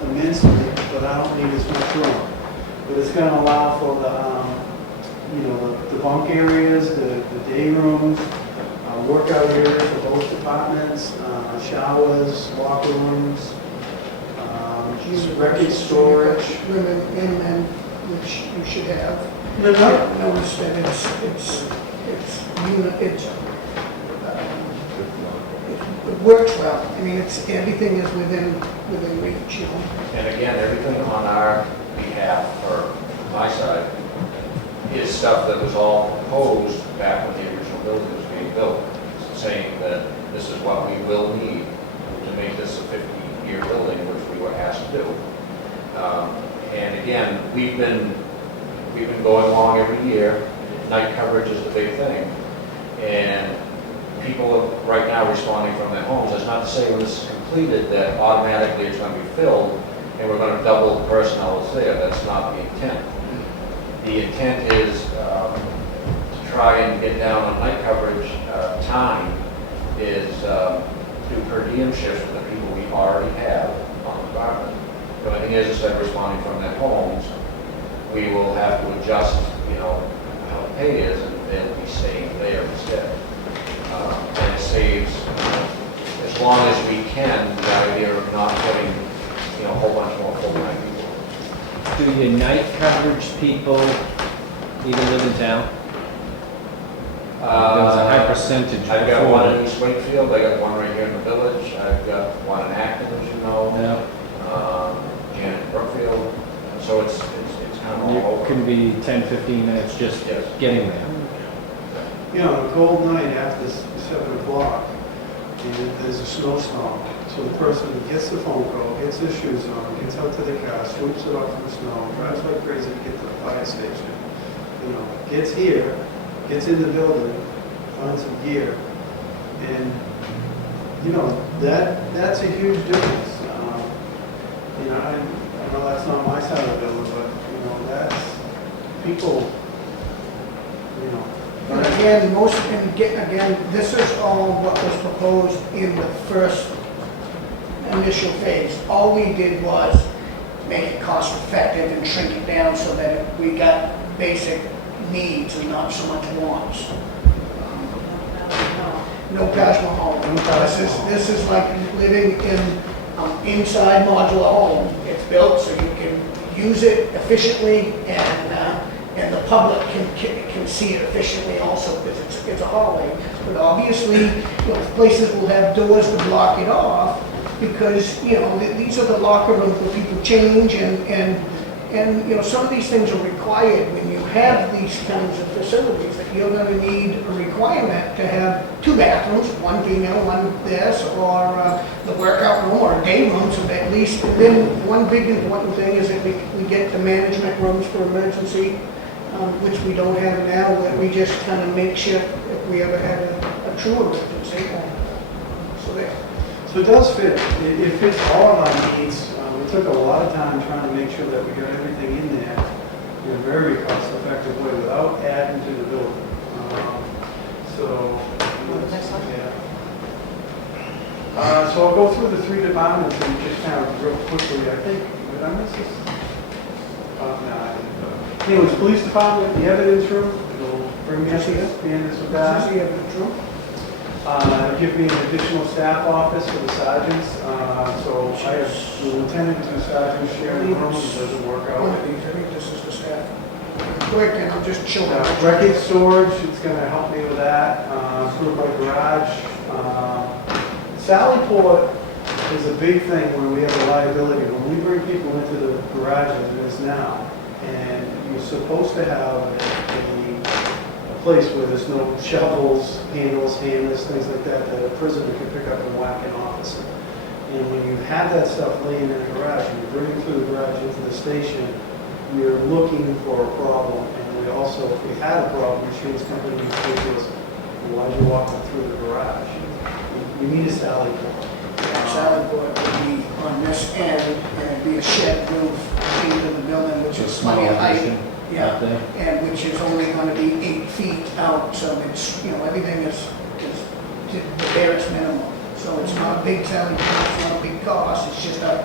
immensely, but I don't need as much room. But it's going to allow for the bunk areas, the day rooms, workout areas for both departments, showers, locker rooms, record storage. Women and men, which you should have. No. Notice that it works well. I mean, everything is within reach, And again, everything on our behalf, or my side, is stuff that was all proposed back when the original building was being built, saying that this is what we will need to make this a 50-year building, which we were asked to do. And again, we've been going along every year. Night coverage is the big thing. And people are right now responding from their homes. That's not to say when this is completed that automatically it's going to be filled and we're going to double the personnel that's there. That's not the intent. The intent is to try and get down on night coverage time is do per diem shifts for the people we already have on the department. when he is, as I said, responding from their homes, we will have to adjust, how the pay is, and they'll be staying there instead. And it saves, as long as we can, the idea of not putting, a whole bunch more full-time people. Do your night coverage people even live in town? There was a high percentage I've got one in before. East Wakefield, I got one right here in the village, I've got one in Acton, as you know, Yeah. and in Brookfield, so it's kind of all It over. can be 10, 15 minutes just Yes. getting there. On a cold night after 7 o'clock, and there's a snowstorm, so the person gets the phone call, gets their shoes on, gets out to the car, swoops it off in the snow, drives like crazy to get to the fire station, gets here, gets in the building, finds some gear, and, that's a huge difference. I know that's not my side of the building, but, that's people, But again, this is all what was proposed in the first initial phase. All we did was make it cost effective and shrink it down so that we got basic needs and not so much wants. No Taj Mahal. This is like living in inside modular home. It's built so you can use it efficiently and the public can see it efficiently also because it's a hallway. But obviously, places will have doors to block it off because, these are the locker rooms where people change and some of these things are required when you have these kinds of facilities that you're going to need a requirement to have 2 bathrooms, one female, one this, or the workout room or a day room, so that at least, then one big important thing is that we get the management rooms for emergency, which we don't have now, that we just kind of make sure if we ever had a true emergency. So there. So it does fit. It fits all of our needs. We took a lot of time trying to make sure that we got everything in there in a very cost-effective way without adding to the building. So I'll go through the 3 departments and just kind of real quickly. I think, did I miss this? No, I didn't. Anyways, police department, the evidence room. It'll bring me up to standards with that. This is the evidence room. Give me an additional staff office for the sergeants. So I have the lieutenant and 2 sergeants sharing the room. It doesn't work One out. of these, I think this is the staff. Quick, and I'll just show Record storage, it's going to help me with that. Sort of like garage. Sallyport is a big thing where we have a liability. When we bring people into the garage as it is now, and you're supposed to have a place where there's no shovels, handles, hammers, things like that, that a prisoner can pick up and whack an officer. And when you have that stuff laying in the garage, and you're bringing through the garage into the station, we're looking for a problem. And we also, if we had a problem, the insurance company would say to us, why are you walking through the garage? We need a sally port. Salad board would be on this end, and it'd be a shed roof into the building, which is plenty of height. Yeah, out there. and which is only gonna be 8 feet out, so it's, everything is to the barest minimum. So it's not a big selling point, it's not a big cost, it's just a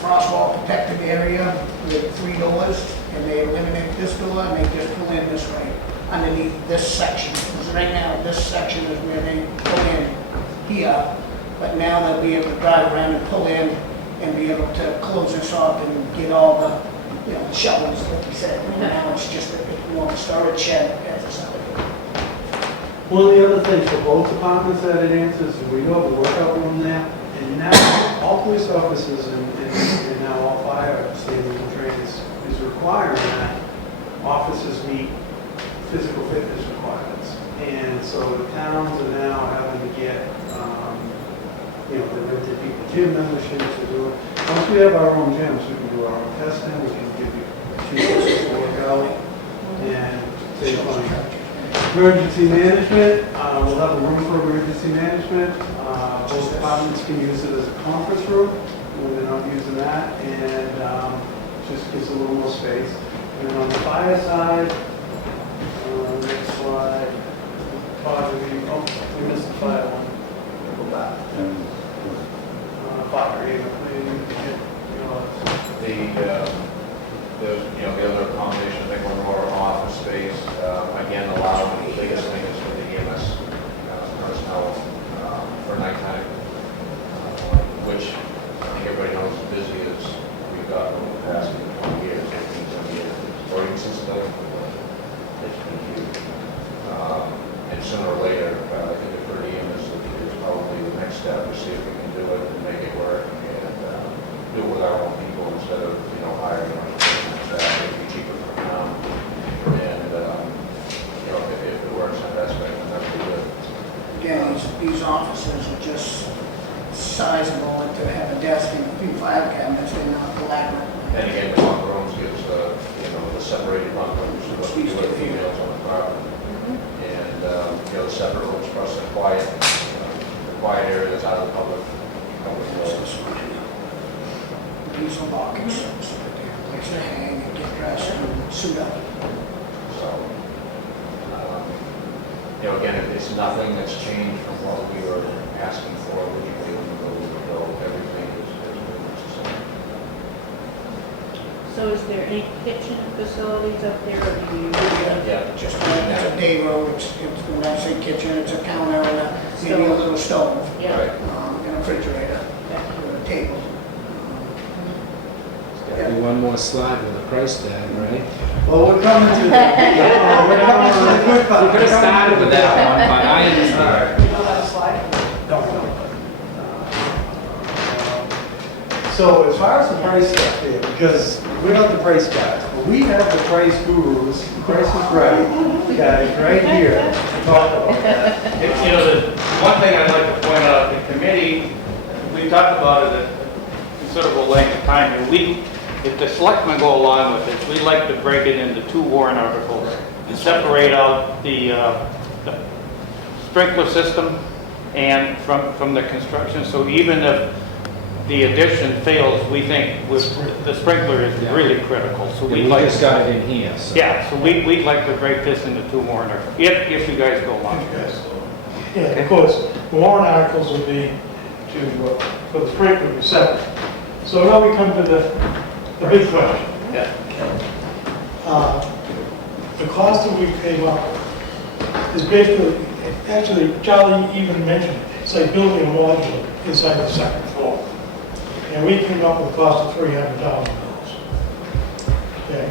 frost wall protected area with 3 doors, and they eliminate this door, and they just pull in this way, underneath this section. Because right now, this section is where they pull in here, but now they'll be able to drive around and pull in and be able to close this off and get all the, shovels, like you said. Now it's just a more storage shed as a selling point. One of the other things for both departments that it answers is we do have a workout room there, and now all police officers and now all fire stations and trainers is requiring that officers meet physical fitness requirements. And so the towns are now having to get, they rented people gym memberships to do it. Once we have our own gyms, we can do our own testing, we can give you 2 sessions to work out and save money. Emergency management, we'll have a room for emergency management. Both departments can use it as a conference room when they're not using that, and just gives a little more space. And then on the fire side, next slide, we missed the fire one. Go back. Fire, the other accommodation, I think one more office space, again, allowed, the biggest thing is for the EMS personnel for nighttime, which I think everybody knows as busy as we've got over the past 20 years, 15, 20 years, or even since the building, it's been huge. And sooner or later, I think the per diem is probably the next step to see if we can do it and make it work and do it with our own people instead of, hiring our staff. It'd be cheaper for the town. And, if it works in that aspect, then that'd be good. Again, these offices are just sizable, and to have a desk and a few file cabinets, they're not elaborate. And again, the bunk rooms gives, the separated bunk rooms, so we do it females on the property. And, the separate rooms for us, the quiet area that's out of the public notice. These are lockers, so place to hang and get dressed and suit up. So, again, it's nothing that's changed from what we were asking for originally when we go. Everything is pretty much the same. So is there any kitchen facilities up there, or do you? Yeah. Just it's a day row, it's, when I say kitchen, it's a counter and maybe a little stove, Yeah. Right. and a refrigerator, and a table. Gotta be one more slide with a price tag, right? Well, we're coming to that. We're coming to the quick part. We could have started with that one, but I understand. You know how to slide? Don't. So as far as the price stuff there, because we're not the price guys, but we have the price gurus, Price is Right guys right here to talk about that. The one thing I'd like to point out, the committee, we talked about it at considerable length of time, and if the selectmen go along with it, we'd like to break it into 2 warrant articles and separate out the sprinkler system and from the construction, so even if the addition fails, we think the sprinkler is really critical, so We we'd like. just got it in here, so. Yeah, so we'd like to break this into 2 warrant articles, if you guys go along with this. Yeah, of course, the warrant articles will be for the sprinkler to be separate. So now we come to the big question. Yeah. The cost that we came up with is basically, actually, Charlie even mentioned, it's like building a module inside the second floor. And we came up with a cost of $300,000. Okay,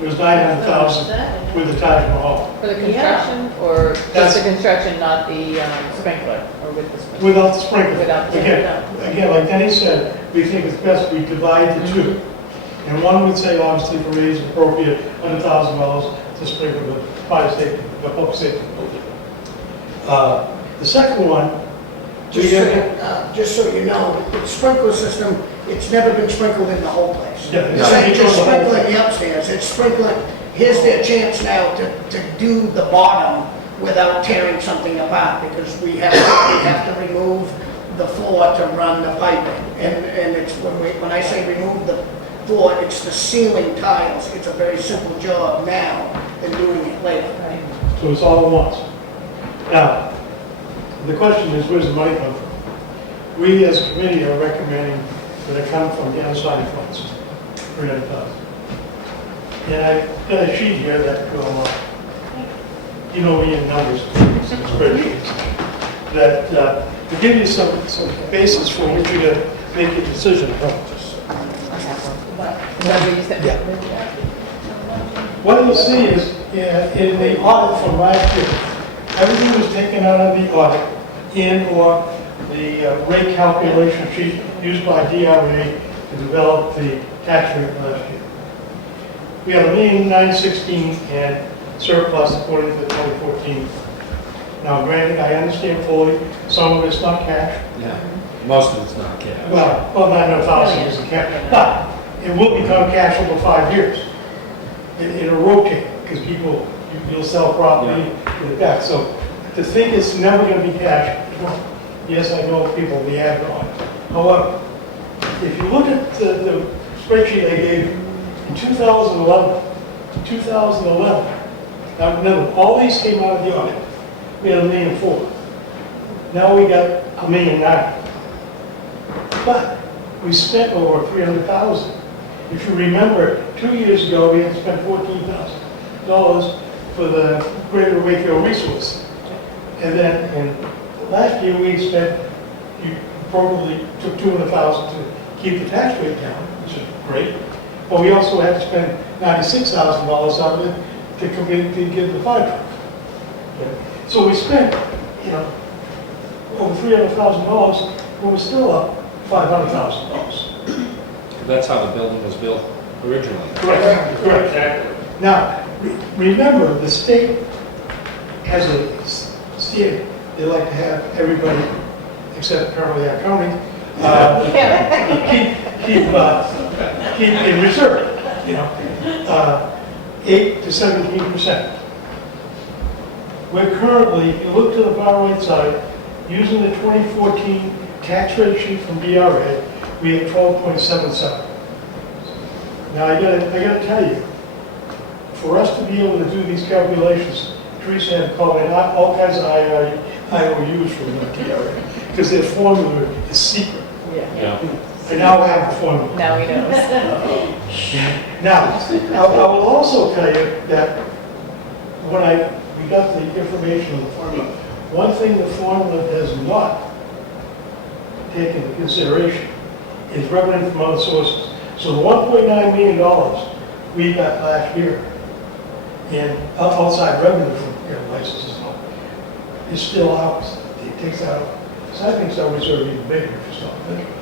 it was $900,000 with the Taj Mahal. For the construction, or just the construction, not the sprinkler, or with the sprinkler? Without the sprinkler. Without the Again, like Denny said, we think it's best we divide the two. And one would say, obviously, for me, it's appropriate, $100,000 to sprinkle the fire safety, the public safety building. The second one, Just so you know, the sprinkler system, it's never been sprinkled in the whole place. Yeah, It's not just sprinkling the upstairs, it's sprinkling, here's their chance now to do the bottom without tearing something apart, because we have to remove the floor to run the piping. And it's, when I say remove the floor, it's the ceiling tiles. It's a very simple job now than doing it later. so it's all at once. Now, the question is, where's the money come from? We as a committee are recommending that it come from the unassigned funds, $300,000. And I've got a sheet here that you know me in numbers, spreadsheets, that to give you some basis for which you to make a decision. What you'll see is in the audit from last year, everything was taken out of the audit or the rate calculation sheet used by DRA to develop the tax rate last year. We have $1,916,000 and surplus according to 2014. Now, granted, I understand fully, some of it's not cash. Yeah, most of it's not cash. Well, 900,000 isn't cash, but it will become cash over 5 years. It'll rotate, because you'll sell property with that. So to think it's never going to be cash, yes, I know people will be added on. However, if you look at the spreadsheet I gave you, in 2011, now remember, all these came out of the audit. We had $1,400,000. Now we got $1,900,000. But we spent over 300,000. If you remember, 2 years ago, we had spent $14,000 for the Greater Wakefield resource. And then last year, we spent, you probably took $200,000 to keep the tax rate down, which is great. But we also had to spend $96,000 out of it to give the fire truck. Okay. So we spent, over $300,000, but we're still up $500,000. That's how the building was built originally. Correct. Exactly. Now, remember, the state has a standard. They like to have everybody, except apparently our county, keep in reserve, 8 to 17%. We're currently, if you look to the far right side, using the 2014 tax rate sheet from DRA, we have 12.77. Now, I gotta tell you, for us to be able to do these calculations, Teresa had called in all kinds of IOUs from the DRA, because their formula is secret. Yeah. I now have the formula. Now he knows. Now, I will also tell you that when we got the information on the formula, one thing the formula does not take into consideration is revenue from other sources. So the $1.9 million we got last year in outside revenue from licenses and all is still ours. It takes out, so I think our reserve even bigger if you stop thinking.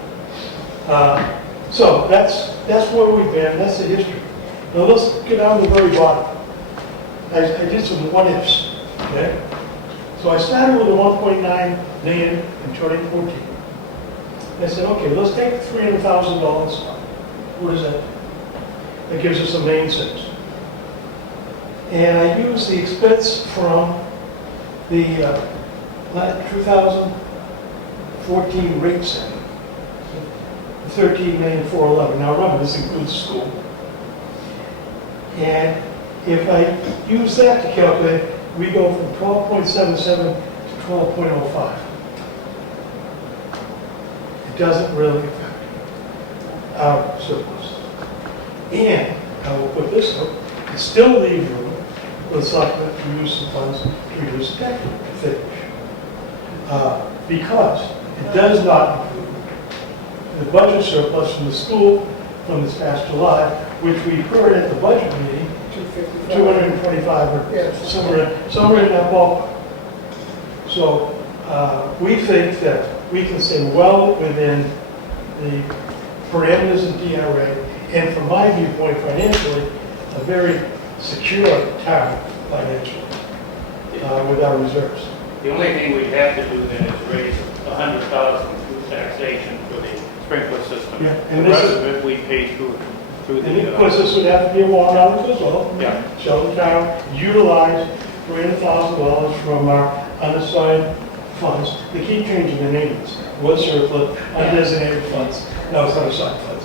So that's where we've been, that's the history. Now let's get down to the very bottom. I did some what ifs, okay? So I started with the 1.9 million in 2014. I said, okay, let's take $300,000. What is that? That gives us $1.6 million. And I used the expense from the 2014 rate setting. 13,411,000. Now remember, this includes school. And if I use that to calculate, we go from 12.77 to 12.05. It doesn't really affect our surplus. And I will put this up, it still leaves room for the selectmen to use some funds to reduce the tax rate to finish. Because it does not include the budget surplus from the school from this past July, which we heard at the budget meeting, 225 or somewhere in that ballpark. So we think that we can stay well within the parameters of DRA, and from my viewpoint financially, a very secure town financially with our reserves. The only thing we'd have to do then is raise $100,000 through taxation for the sprinkler system. Yeah, The and this rest is- of it we pay through And the. of course, this would have to be a warrant article as well. Yeah. Shall the town utilize $300,000 from our unassigned funds? They keep changing the names. Was surplus, undesignated funds, now it's unassigned funds.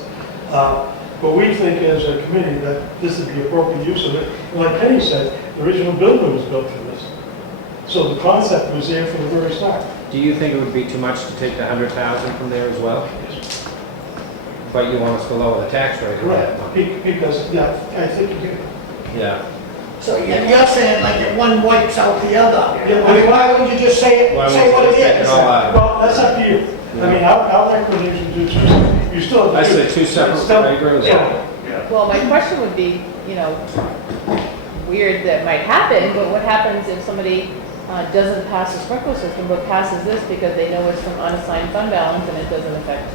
But we think as a committee that this would be appropriate use of it. And like Kenney said, the original building was built for this. So the concept was there from the very start. Do you think it would be too much to take the 100,000 from there as well? But you want us to lower the tax rate of that money? Because, yeah, I think you do. Yeah. So you're saying like if one wipes out the other. Yeah, I mean, why wouldn't you just say Why what won't it you take it is? all out? Well, that's up to you. I mean, our recommendations are just, you still have I to. say two separate, I agree with that. Well, my question would be, weird that might happen, but what happens if somebody doesn't pass the sprinkler system, but passes this because they know it's from unassigned fund balance and it doesn't affect,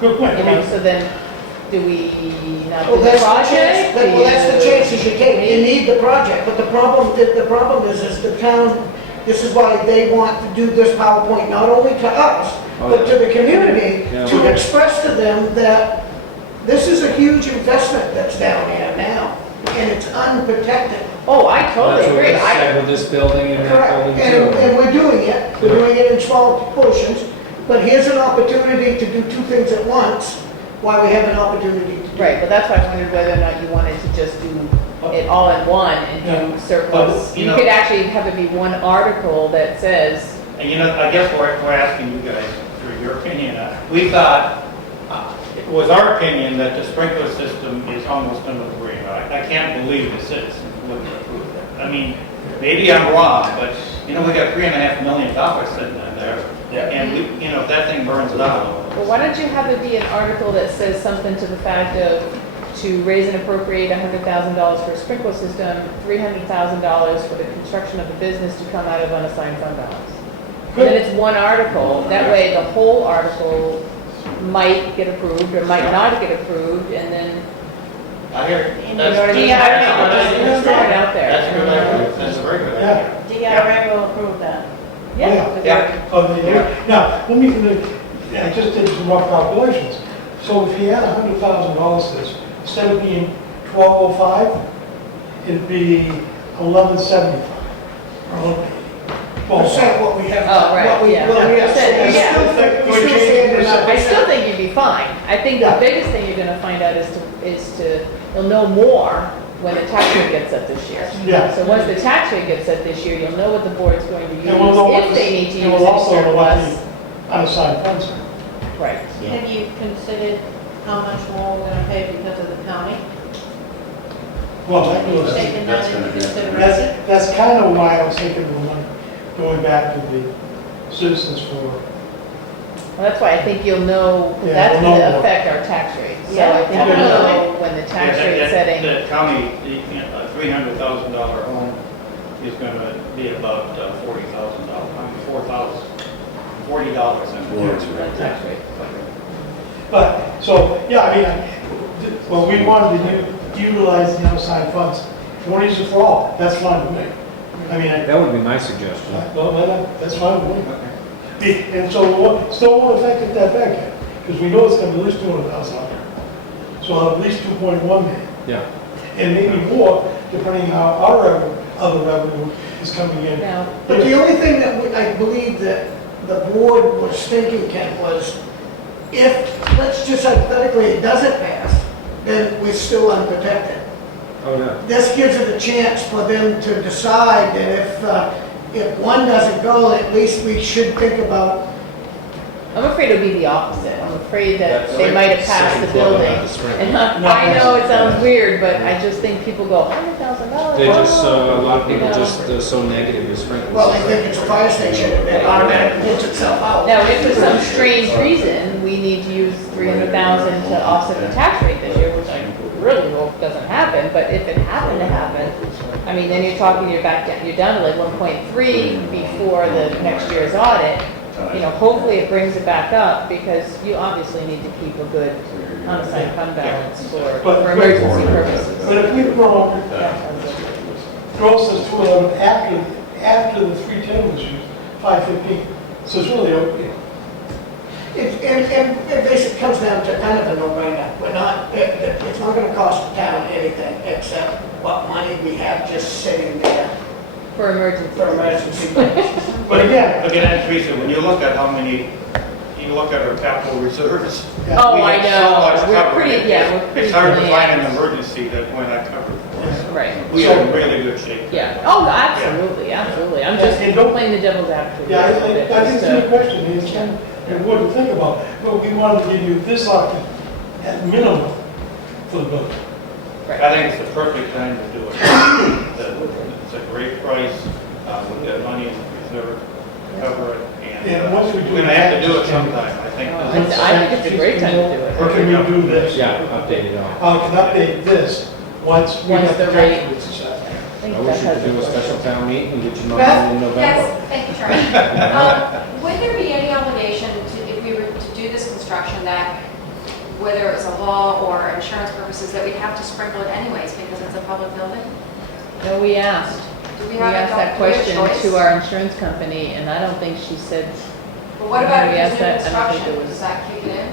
Good point. I mean, so then, do we not do Well, the that's the project? chance, well, that's the chances you take, you need the project, but the problem is the town, this is why they want to do this PowerPoint, not only to us, but to the community, Yeah. to express to them that this is a huge investment that's down here now, and it's unprotected. Oh, I totally That's what agree. we said with this building and that Correct, building and too. we're doing it in small portions, but here's an opportunity to do two things at once, while we have an opportunity to do. Right, but that's why I wondered whether or not you wanted to just do it all in one and do surplus. You You know- could actually have it be one article that says, And I guess we're asking you guys for your opinion. We thought, was our opinion that the sprinkler system is almost a no-brainer. I can't believe the citizens wouldn't approve it. I mean, maybe I'm wrong, but, you know, we got $3.5 million sitting in there. Yeah. And we, you know, if that thing burns down. Well, why don't you have it be an article that says something to the fact of to raise and appropriate $100,000 for a sprinkler system, $300,000 for the construction of a business to come out of unassigned fund balance. And then it's one article, that way the whole article might get approved or might not get approved, and then, I hear. you know what I mean? I don't know, just throw it out there. That's a good idea. That's a very good idea. DRA will approve that. Yeah. Yeah. Of the year. Now, let me, I just did some rough calculations. So if he had $100,000 this, instead of being 1205, it'd be 1175. Percent what we have. Oh, right, what we- yeah. what we have. Percent, yeah. We still think- we We're still changing stand percent. I still think you'd be fine. I think the Yeah. biggest thing you're gonna find out is to, you'll know more when the tax rate gets set this year. Yeah. So once the tax rate gets set this year, you'll know what the board's going to use, And we'll know what if they need to use and we'll also any know what surplus. the unassigned funds are. Right. Have you considered how much more we're gonna pay because of the county? Well, that Have you goes, taken that into consideration? that's kind of why I was thinking of money going back to the citizens for, Well, that's why I think you'll know, Yeah, that's we'll know gonna more. affect our tax rate. So Yeah, I think you'll definitely. know when the tax Yeah, rate that- setting. The county, you know, a $300,000 home is gonna be about $40,000, $40 the tax rate. but, so, yeah, I mean, well, we wanted to utilize the unassigned funds. One is for all, that's fine with me. I mean, That would be my suggestion. that's fine with me. And so, still won't affect it that bad, because we know it's gonna be at least 200,000 out there. So I'll have at least 2.1 million, Yeah. and maybe more, depending how our other revenue is coming in. Now, But the only thing that I believe that the board was thinking, Ken, was if, let's just hypothetically, it doesn't pass, then we're still unprotected. Oh, yeah. This gives it a chance for them to decide that if one doesn't go, at least we should think about, I'm afraid it'll be the opposite. I'm afraid that That's they like might have passed the second floor, building. not the spring. And I know it sounds weird, but I just think people go, $100,000. They just, a lot of people just so negative with sprinklers. well, they think it's a fire station that automatically gets itself out. Now, if for some strange reason, we need to use $300,000 to offset the tax rate this year, which I really hope doesn't happen, but if it happened to happen, I mean, then you're talking, you're down to like 1.3 before the next year's audit. You know, hopefully it brings it back up, because you obviously need to keep a good unassigned fund balance for emergency purposes. But if we grow says 211 after the 310 was used, 515. So it's really okay. It basically comes down to kind of a no-brainer. We're not, it's not gonna cost the town anything except what money we have just sitting there For emergency. for emergency purposes. But again, Look at that, Teresa, when you look at how many, you look at our capital reserves. Oh, we I have so much know, we're covered. pretty, yeah, we're pretty. It's hard to find an slim. emergency that we're not covered for. Right, We are in really good shape. yeah, oh, absolutely, absolutely, I'm just And don't- playing the devil's advocate. yeah, a little bit, I think just, it's a good question, it's kind of what to think about. But we wanted to give you this option at minimum for the building. right. I think it's the perfect time to do it. It's a great price, we've got money in reserve to cover it, And and once we do we're gonna have to do it that- sometime, I think. I think it's a great time to do it. Or can we do this? Yeah, update it all. Can update this once we Once have the the tax rate- rates set. I think I wish that you has could do a a- special town meeting and get your Beth? money in November. Yes, thank you, Charlie. Would there be any obligation to, if we were to do this construction, that whether it's a law or insurance purposes, that we'd have to sprinkle it anyways because it's a public building? No, we asked. Do we We have asked that do we have question choice? to our insurance company, and I don't think she said. But what about we if asked there's new that, I don't think construction? it was- Does that kick it in?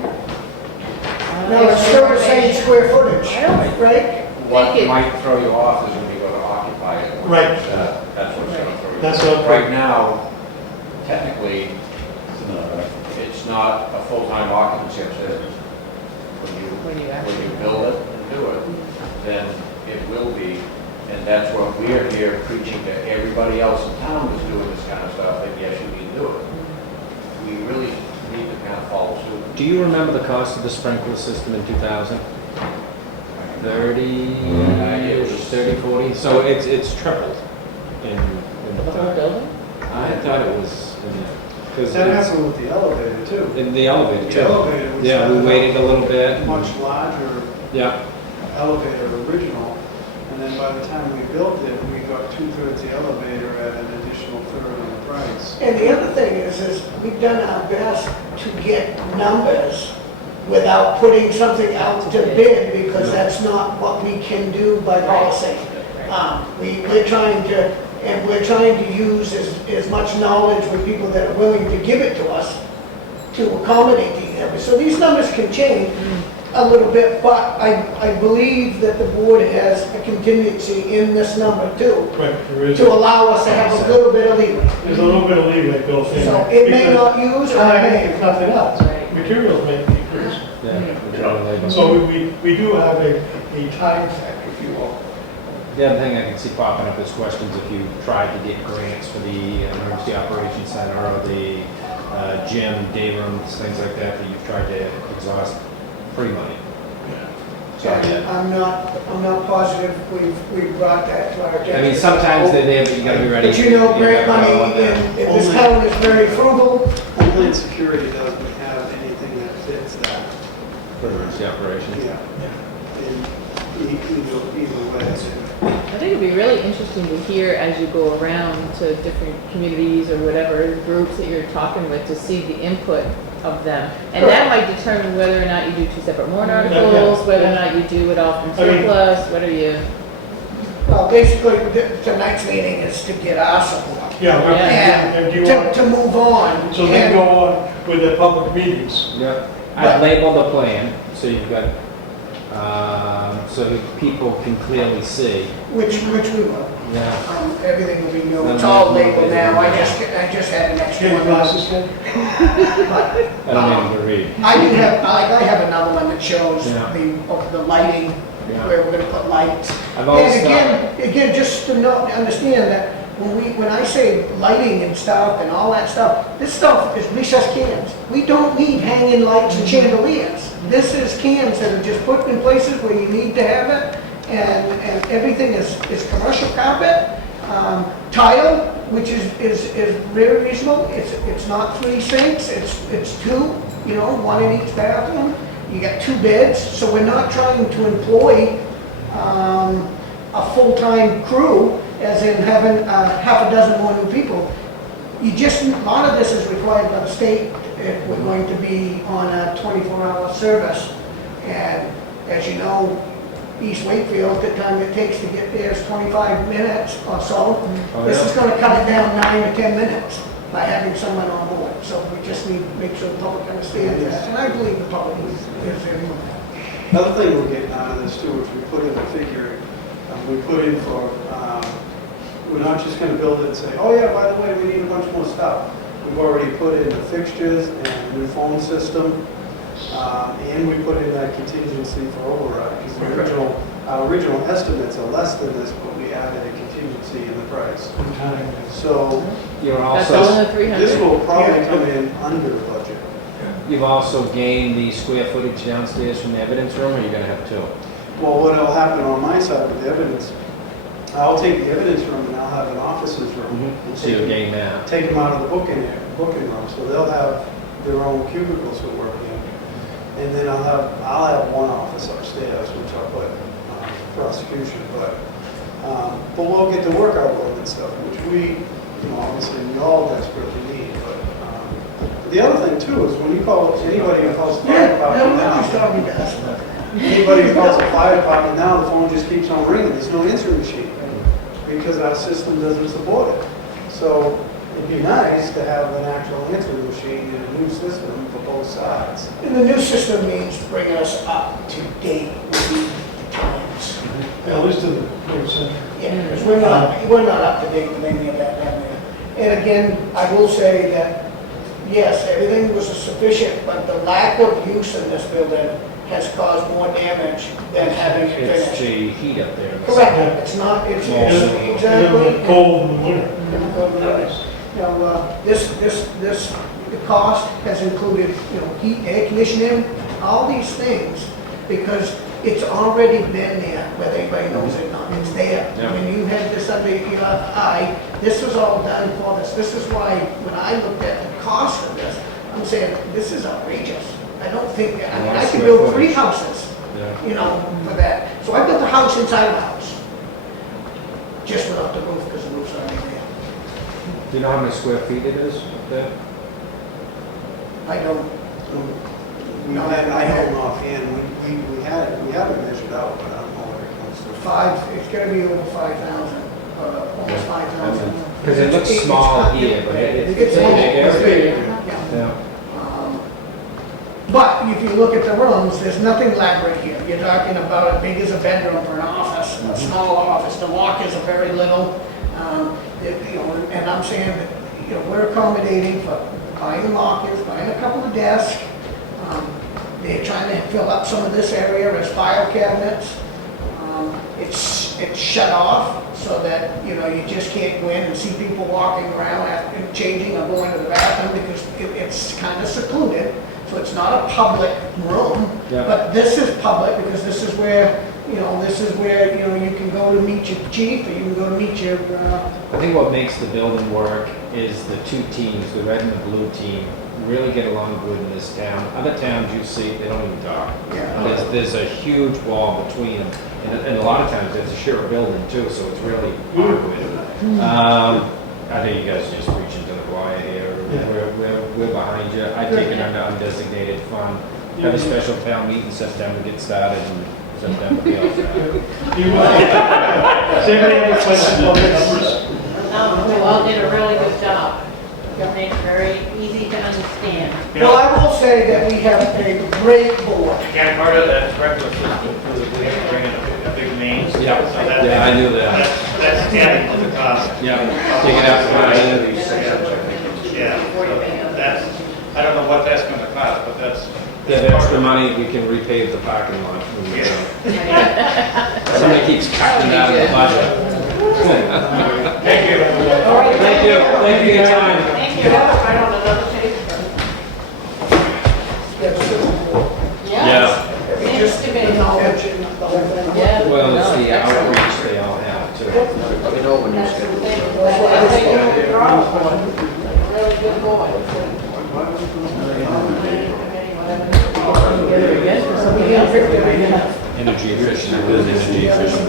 No, it's still the same square footage, I don't right? What Think it- might throw you off is when you go to occupy it. Right. That's what's going to throw you. That's off. what- Right now, technically, it's not a full-time occupancy upstairs. When you When actually. you build it and do it, then it will be, and that's what we're here preaching to everybody else in town who's doing this kind of stuff, that yes, you can do it. We really need to kind of follow suit. Do you remember the cost of the sprinkler system in 2000? 30, 40? So it's tripled in The whole time. building? I thought it was, because That happened with the elevator too. in the elevator The too. elevator was Yeah, we waited a little bit. much larger Yeah, elevator original, and then by the time we built it, we got 2/3 the elevator at an additional third of the price. And the other thing is we've done our best to get numbers without putting something out to bid, because that's not what we can do by policy. We're trying to use as much knowledge with people that are willing to give it to us to accommodate these numbers. So these numbers can change a little bit, but I believe that the board has a contingency in this number too, Right, there is, to allow us to have a little bit of leeway. there's a little bit of leeway built in. So it may Because not use, or it may. if nothing else, Right. materials may decrease. yeah. You know, So we do have a time factor, if you will. The other thing I can see popping up is questions if you tried to get grants for the emergency operations center or the gym, day rooms, things like that, that you've tried to exhaust free money. So, And yeah. I'm not positive we've brought that to our attention. I mean, sometimes they're there, but you gotta be ready. But you know, grant gotta know what money that- in this town is very frugal. Homeland Security doesn't have anything that fits that. For emergency operations. Yeah. Either way. I think it'd be really interesting to hear as you go around to different communities or whatever groups that you're talking with, to see the input of them. And that might determine whether or not you do two separate warrant articles, whether or not you do it all from surplus, whether you, Well, basically, tonight's meeting is to get our support Yeah, but- and and do you want, to move on. so they And- go on with the public meetings. Yeah, I'd label the plan, so you've got, so that people can clearly see. Which we will. Yeah. Everything will be new. It's all labeled now. I just had an extra Get one. glasses then? I don't need to read. I do have, I have another one that shows Yeah. the lighting, Yeah. where we're gonna put lights. I've always And thought, again, just to understand that when I say lighting and stuff and all that stuff, this stuff is recessed cans. We don't need hanging lights and chandeliers. This is cans that are just put in places where you need to have it, and everything is commercial carpet, tile, which is very reasonable. It's not 3 sinks, it's 2, one in each bathroom. You got 2 beds, so we're not trying to employ a full-time crew, as in having half a dozen more new people. A lot of this is required by the state if we're going to be on a 24-hour service. And as you know, East Wakefield, the time it takes to get there is 25 minutes or so. Oh, This yeah. is going to cut it down 9 to 10 minutes by having someone on board. So we just need to make sure the public understands that, and I believe the public is in on that. Another thing we're getting out of this too, is we put in a figure, we put in for, we're not just gonna build it and say, oh yeah, by the way, we need a bunch more stuff. We've already put in the fixtures and a new phone system, and we put in that contingency for override, because our original estimates are less than this, but we added a contingency in the price. So you're that's all also, in the 300. this will probably come in under budget. you've also gained the square footage downstairs from the evidence room, or you're gonna have 2? Well, what'll happen on my side with the evidence, I'll take the evidence room and I'll have an officer's room. So you'll gain that. Take them out of the booking room, so they'll have their own cubicles to work in. And then I'll have one office upstairs, which I'll put prosecution, but we'll get the workout room and stuff, which we, obviously we all desperately need, but the other thing too is when you call, anybody who calls the fire department now, anybody who calls the fire department now, the phone just keeps on ringing, there's no answering machine, because our system doesn't support it. So it'd be nice to have an actual answering machine and a new system for both sides. And the new system means bringing us up to date with the times. At least in the center. Yeah, because we're not up to date with any of that down there. And again, I will say that, yes, everything was sufficient, but the lack of use in this building has caused more damage than having it It's finished. the heat up there. Correct, it's not, it's exactly. Cold in the winter. This the cost has included, heat, air conditioning, all these things, because it's already been there, whether anybody knows it or not, it's there. Yeah. When you had this under your eye, this was all done for this. This is why, when I looked at the cost of this, I'm saying, this is outrageous. I don't think, I mean, I could build 3 houses, Yeah. for that. So I built a house inside of a house, just without the roof, because the roof's already there. Do you know how many square feet it is up there? I don't, We had, I had them offhand, we had it measured out, but I don't know what it comes to. it's gotta be over 5,000, almost 5,000. Because it looks small here, but it's a It's big small, it's area. big, yeah. Yeah. But if you look at the rooms, there's nothing elaborate here. You're talking about as big as a bedroom for an office, a small office. The lockers are very little. And I'm saying that, we're accommodating for buying lockers, buying a couple of desks. They're trying to fill up some of this area as file cabinets. It's shut off so that, you just can't go in and see people walking around and changing or going to the bathroom because it's kind of secluded. So it's not a public room, Yeah. but this is public because this is where, you can go to meet your chief or you can go to meet your, I think what makes the building work is the 2 teams, the red and the blue team, really get along good in this town. Other towns you see, they don't even talk. Yeah. There's a huge wall between them, and a lot of times it's a shared building too, so it's really awkward. I think you guys are just preaching to the choir here. We're behind you. I take it under undesignated fund. Have a special town meeting September, get started, and September be all set. Does anybody have any questions on the numbers? We all did a really good job. Make it very easy to understand. well, I will say that we have a great board. Again, part of that regular system, we have to bring in a big main. So Yeah, that- yeah, I knew that. That's adding to the cost. Yeah, take it out from under. Yeah, so that's, I don't know what that's gonna cost, but that's. That extra money, we can repave the parking lot. Somebody keeps cutting out of the budget. Thank you. All right, Thank you for your time. Thank you. Right on another page. Yeah. Seems to be. Knowledge and the whole thing. Yeah. Well, it's no, the excellent. outreach they all have too. Let me know when you're That's the scheduled. thing. That's the thing with the draw board. Really good board. Together again for something else that we might have. Energy efficient, good energy efficient.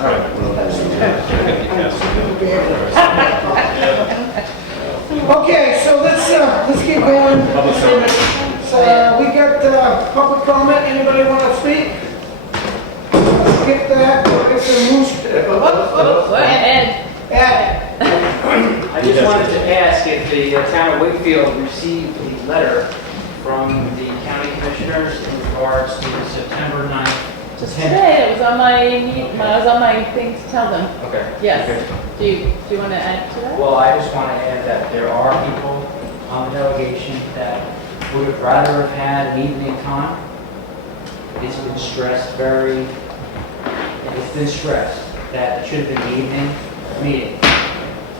All right. Okay, so let's keep going. Public service. So we got public comment. Anybody want to speak? Skip that. It's a moose. Ed, Ed. I just wanted to ask if the town of Wakefield received the letter from the county commissioners in regards to the September 9th. just today, it was on my thing to tell them. Okay. Yes. Okay. Do you want to add to that? Well, I just want to add that there are people on the delegation that would have rather have had an evening time. It's been stressed that it should have been the evening meeting.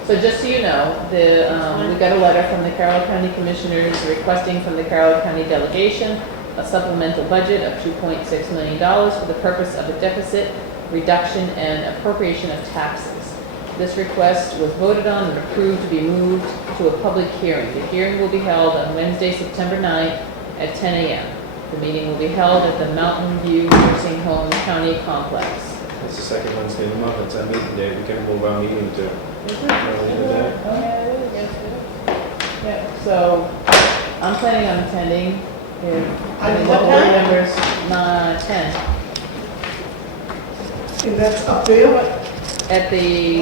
So just so you know, we got a letter from the Carroll County Commissioners requesting from the Carroll County delegation a supplemental budget of $2.6 million for the purpose of a deficit reduction and appropriation of taxes. This request was voted on and approved to be moved to a public hearing. The hearing will be held on Wednesday, September 9th at 10 a.m. The meeting will be held at the Mountain View Nursing Home County Complex. It's the second Wednesday of the month, it's our meeting day, we can move our meeting to. Yeah, so I'm planning on attending if At the what board time? members, 10, And that's up there, at the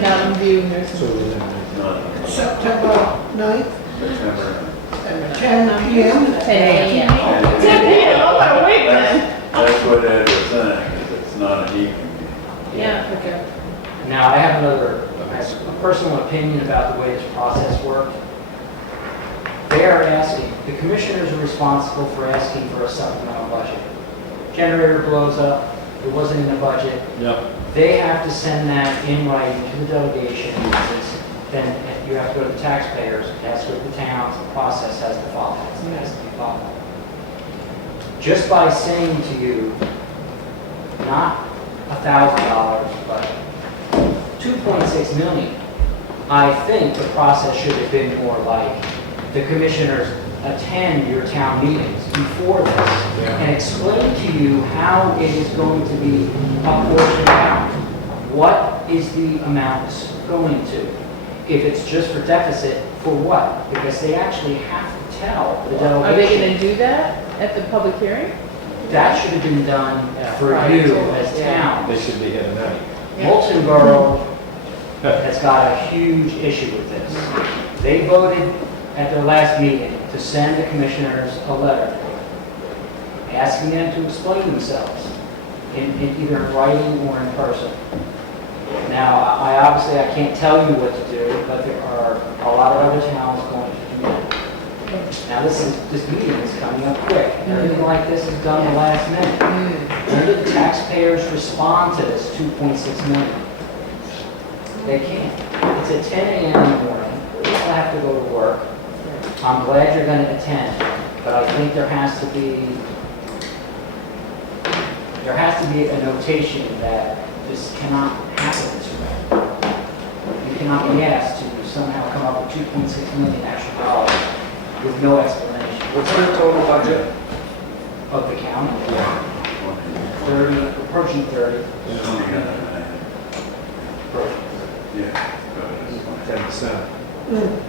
Mountain View Nursing Home. September 9th, September. at 10 p.m. 10 a.m. 10 a.m., I'm gonna wait then. That's what Ed was saying, is it's not an evening. Yeah, okay. Now, I have a personal opinion about the way this process worked. They are asking, the commissioners are responsible for asking for a supplemental budget. Generator blows up, it wasn't in the budget. Yep. They have to send that in writing to the delegation. then you have to go to the taxpayers, it has to go to the towns, the process has to follow, it has to be followed. Just by saying to you, not $1,000, but 2.6 million, I think the process should have been more like the commissioners attend your town meetings before this and explain to you how it is going to be apportioned out. What is the amount going to? If it's just for deficit, for what? Because they actually have to tell the delegation. Are they going to do that at the public hearing? That should have been done for prior you to, as town. They should be here tonight. Moulton Borough has got a huge issue with this. They voted at their last meeting to send the commissioners a letter asking them to explain themselves in either in writing or in person. Now, I can't tell you what to do, but there are a lot of other towns going to do that. Now, this meeting is coming up quick. Everything like this is done the last minute. When do the taxpayers respond to this 2.6 million? They can't. It's at 10 a.m. in the morning. People have to go to work. I'm glad you're going to attend, but I think there has to be a notation that this cannot happen this way. You cannot be asked to somehow come up with $2.6 million actual dollars with no explanation. What's their total budget? Of the county? 30, approaching 30. 10%.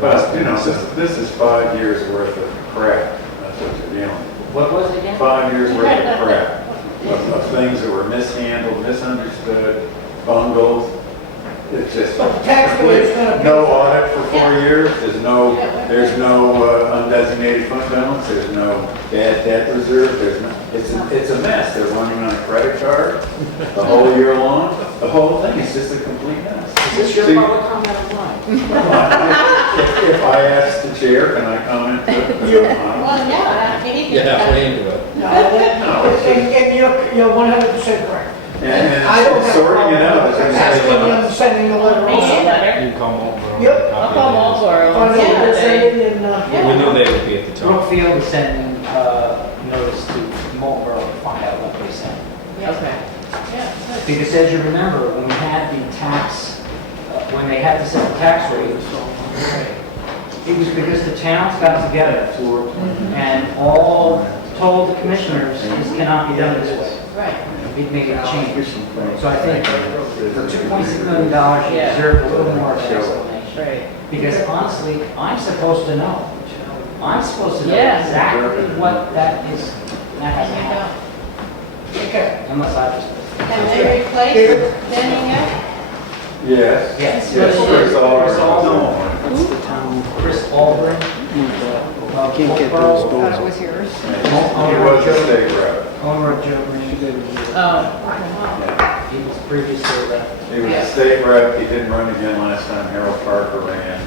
But, you know, this is 5 years worth of crap. That's what you're dealing with. What was it again? 5 years worth of crap. Of things that were mishandled, misunderstood, bungled. It's just But the taxpayer's gonna pay no for it. audit for 4 years. There's no undesignated fund balance. There's no bad debt reserve. It's a mess. They're running on a credit card the whole year long. The whole thing is just a complete mess. Is this your See, public comment or mine? if I ask the chair, can I comment? Well, no, I mean, Yeah, way into it. And you're 100% correct. And I don't have a sorting problem it out. with asking them, sending the letter Maybe a also. letter. You can call Marlboro. Yep. I'll call Marlboro Find and see out what what they're they. saying and, We knew they would be at the top. Brookfield is sending notice to Marlboro to find out what they sent. Okay. Because as you remember, when we had the tax, when they had to set the tax rate, it was because the towns got together and all told the commissioners, this cannot be done this way. Right. It made a change. So I think for $2.6 million, you deserve a little more of an explanation. Right. Because honestly, I'm supposed to know. I'm supposed to know Yeah. exactly what that is. That hasn't You happened. don't. okay. Unless I just. Can they replace Denny yet? Yes. Yes. Yes, Chris Oliver. That's the town. Chris Albrin. Can't get those doors. Thought it was yours. He was a state rep. Owner of Joe Green. Oh. Yeah. He was previously the. He was a state rep. He didn't run again last time. Harold Parker ran.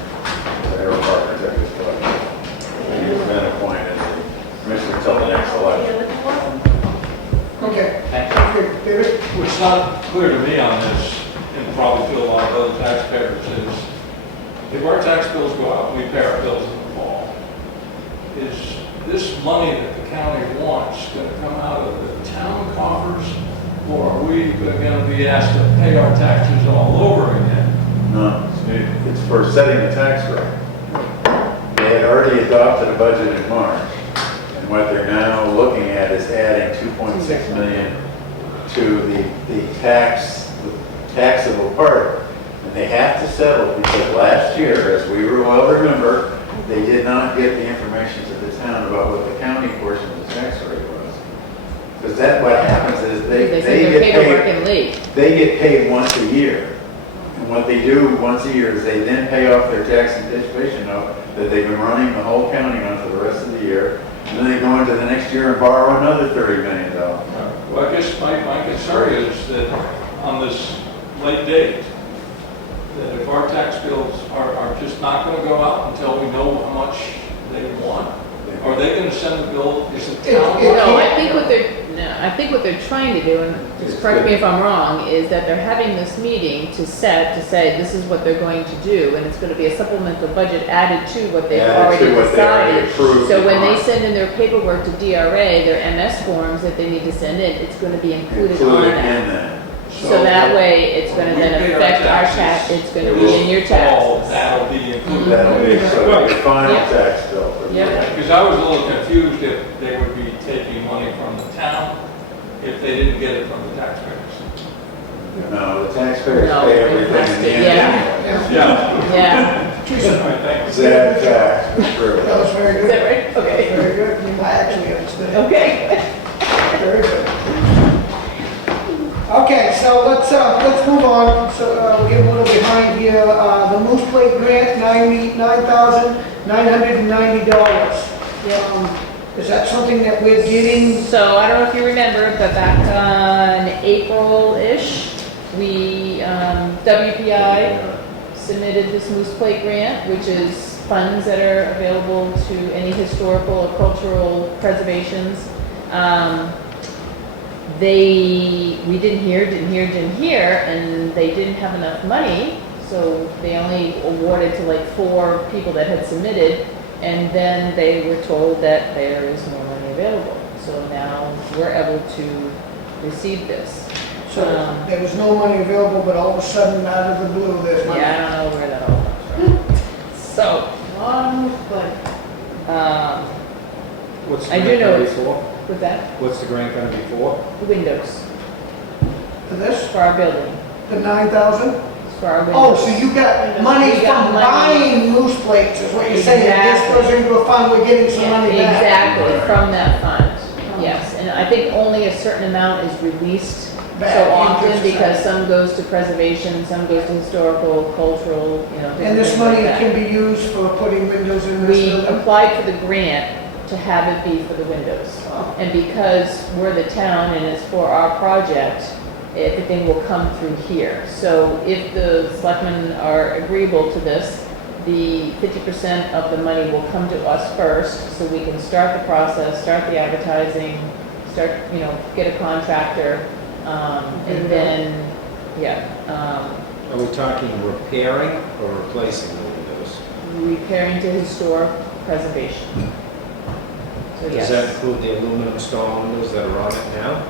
Harold Parker took his place. He's been appointed commissioner until the next election. Okay. Thank you. Okay, David? What's not clear to me on this, and probably feel a lot of other taxpayers, is if our tax bills go out and we pay our bills in the fall, is this money that the county wants going to come out of the town coffers, or are we going to be asked to pay our taxes all over again? No, it's for setting the tax rate. They had already adopted a budget in March, and what they're now looking at is adding 2.6 million to the taxable part. And they have to settle because last year, as we well remember, they did not get the information to the town about what the county portion of the tax rate was. Because what happens is They they send get their paperwork paid. in late. They get paid once a year. And what they do once a year is they then pay off their tax anticipation note that they've been running the whole county on for the rest of the year. And then they go into the next year and borrow another $30 million. Well, I guess my concern is that on this late date, that if our tax bills are just not going to go out until we know how much they want, are they going to send the bill? Is the town? No, I think what they're, no, I think what they're trying to do, and just correct me if I'm wrong, is that they're having this meeting to say, this is what they're going to do, and it's gonna be a supplemental budget added to what they've already decided. So when they send in their paperwork to DRA, their MS forms that they need to send in, it's gonna be included on that. So that way, it's gonna then affect our tax, it's gonna be in your taxes. That'll be included. That'll be your final Yep. tax bill. Yep. Because I was a little confused if they would be taking money from the town if they didn't get it from the taxpayers. No, the taxpayers No, pay it everything has in to- the end. Yeah. Yeah, Zad tax, for sure. That was very is good. that right? Okay, Very good. I actually understood it. okay. Very good. Okay, so let's move on. So we're getting a little behind here. The Moose Plate grant, $9,990. Is that something that we're getting? So I don't know if you remember, but back on April-ish, we, WPI submitted this Moose Plate grant, which is funds that are available to any historical or cultural preservations. We didn't hear, and they didn't have enough money, so they only awarded to like 4 people that had submitted, and then they were told that there is more money available. So now we're able to receive this. So there was no money available, but all of a sudden, out of the blue, there's money. Yeah, I don't know where that all comes from. So, What's the I do grant know gonna be it's- for? with that, What's the grant gonna be for? the windows, For this, for our building, the 9,000? for our windows. Oh, so you got money We got from money. buying Moose Plates, is what you're saying? This Exactly. goes into a fund, we're getting some money back. Exactly, from that fund, yes. And I think only a certain amount is released Back so into often, society. because some goes to preservation, some goes to historical, cultural, different And this things like money that. can be used for putting windows in this We building? applied for the grant to have it be for the windows. Oh. And because we're the town and it's for our project, everything will come through here. So if the selectmen are agreeable to this, the 50% of the money will come to us first, so we can start the process, start the advertising, get a contractor, and then, Are we talking repairing or replacing the windows? repairing to historic preservation. So yes. Does that include the aluminum stall windows that are on it now?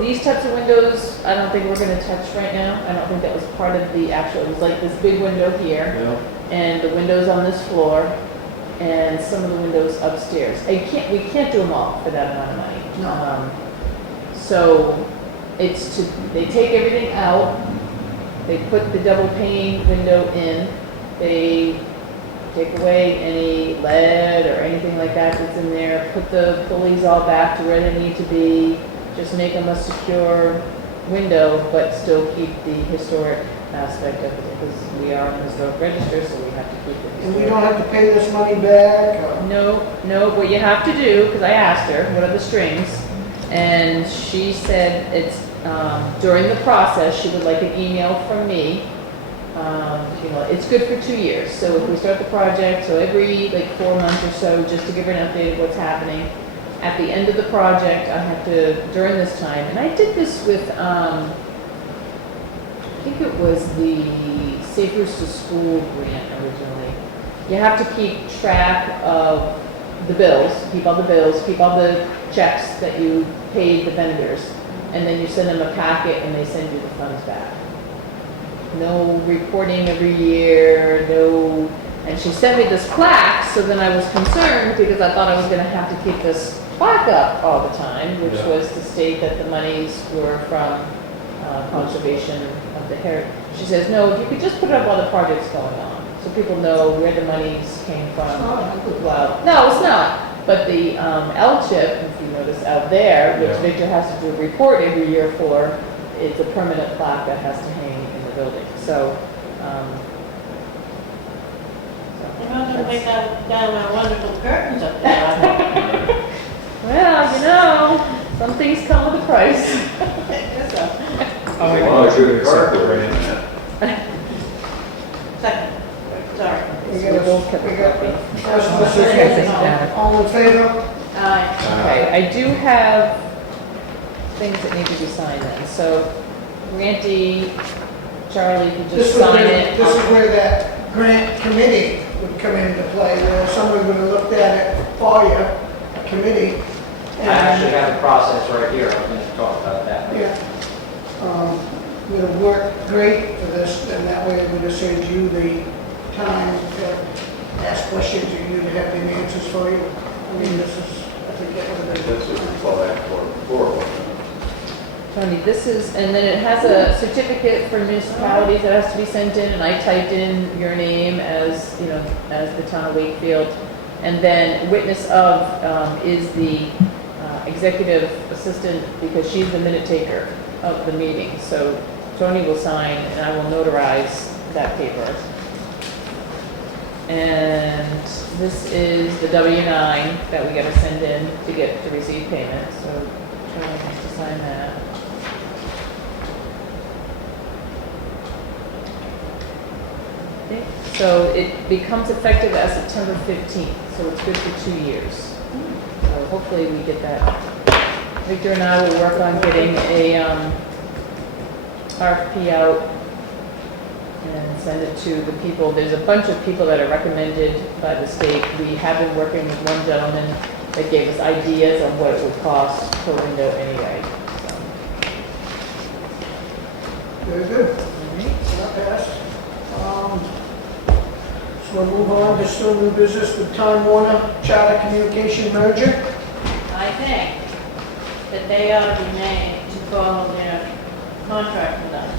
These types of windows, I don't think we're gonna touch right now. I don't think that was part of the actual, it was like this big window here, No? and the windows on this floor, and some of the windows upstairs. We can't do them all for that amount of money. No. So, they take everything out, they put the double pane window in, they take away any lead or anything like that that's in there, put the pulleys all back to where they need to be, just make them a secure window, but still keep the historic aspect of it, because we are in the historic register, so we have to keep it And we historic. don't have to pay this money back? No, what you have to do, because I asked her, what are the strings? And she said it's, during the process, she would like an email from me. It's good for 2 years. So if we start the project, so every 4 months or so, just to give her an update of what's happening. At the end of the project, I have to, during this time, and I did this with, I think it was the Safe Routes to School grant originally. You have to keep track of the bills, keep all the checks that you paid the vendors, and then you send them a packet and they send you the funds back. No reporting every year, and she sent me this plaque, so then I was concerned because I thought I was gonna have to keep this plaque up all the time, which Yeah. was to state that the monies were from conservation of the heritage. She says, no, if you could just put it up while the project's going on, so people know where the monies came from. Well, no, it's not. But the L-chip, if you notice out there, which Yeah. Victor has to do a report every year for, it's a permanent plaque that has to hang in the building. So, You're not gonna take down our wonderful curtains up there, are you? well, some things come with a price. I'll make a Well, motion to good accept the carpet. grant. Second, sorry. We We both got, kept we a got, copy. first and a second. All in favor? Aye. Okay, Okay, I do have things that need to be signed then. So Randy, Charlie, if you just sign it. This is where that grant committee would come into play, where someone would have looked at it for you, a committee. I actually have the process right here, I'm going to talk about that. Yeah. Would have worked great for this, and that way it would have saved you the time to ask questions and you to have the answers for you. I mean, this is, I think that would have been. That's what we call that for. Tony, this is, and then it has a certificate for municipalities that has to be sent in, and I typed in your name as, you know, as the town of Wakefield. And then witness of is the executive assistant, because she's the minute taker of the meeting. So Tony will sign and I will notarize that paper. And this is the W-9 that we gotta send in to receive payment. So Tony has to sign that. Okay. So it becomes effective as September 15th, so it's good for 2 years. So hopefully we get that. Victor and I will work on getting a RFP out and send it to the people. There's a bunch of people that are recommended by the state. We have been working with one gentleman that gave us ideas on what it would cost per window anyway. So. Very good. Not passed. So we'll move on to still new business with Time Warner Charter Communication merger. I think that they ought to be made to follow their contract with us,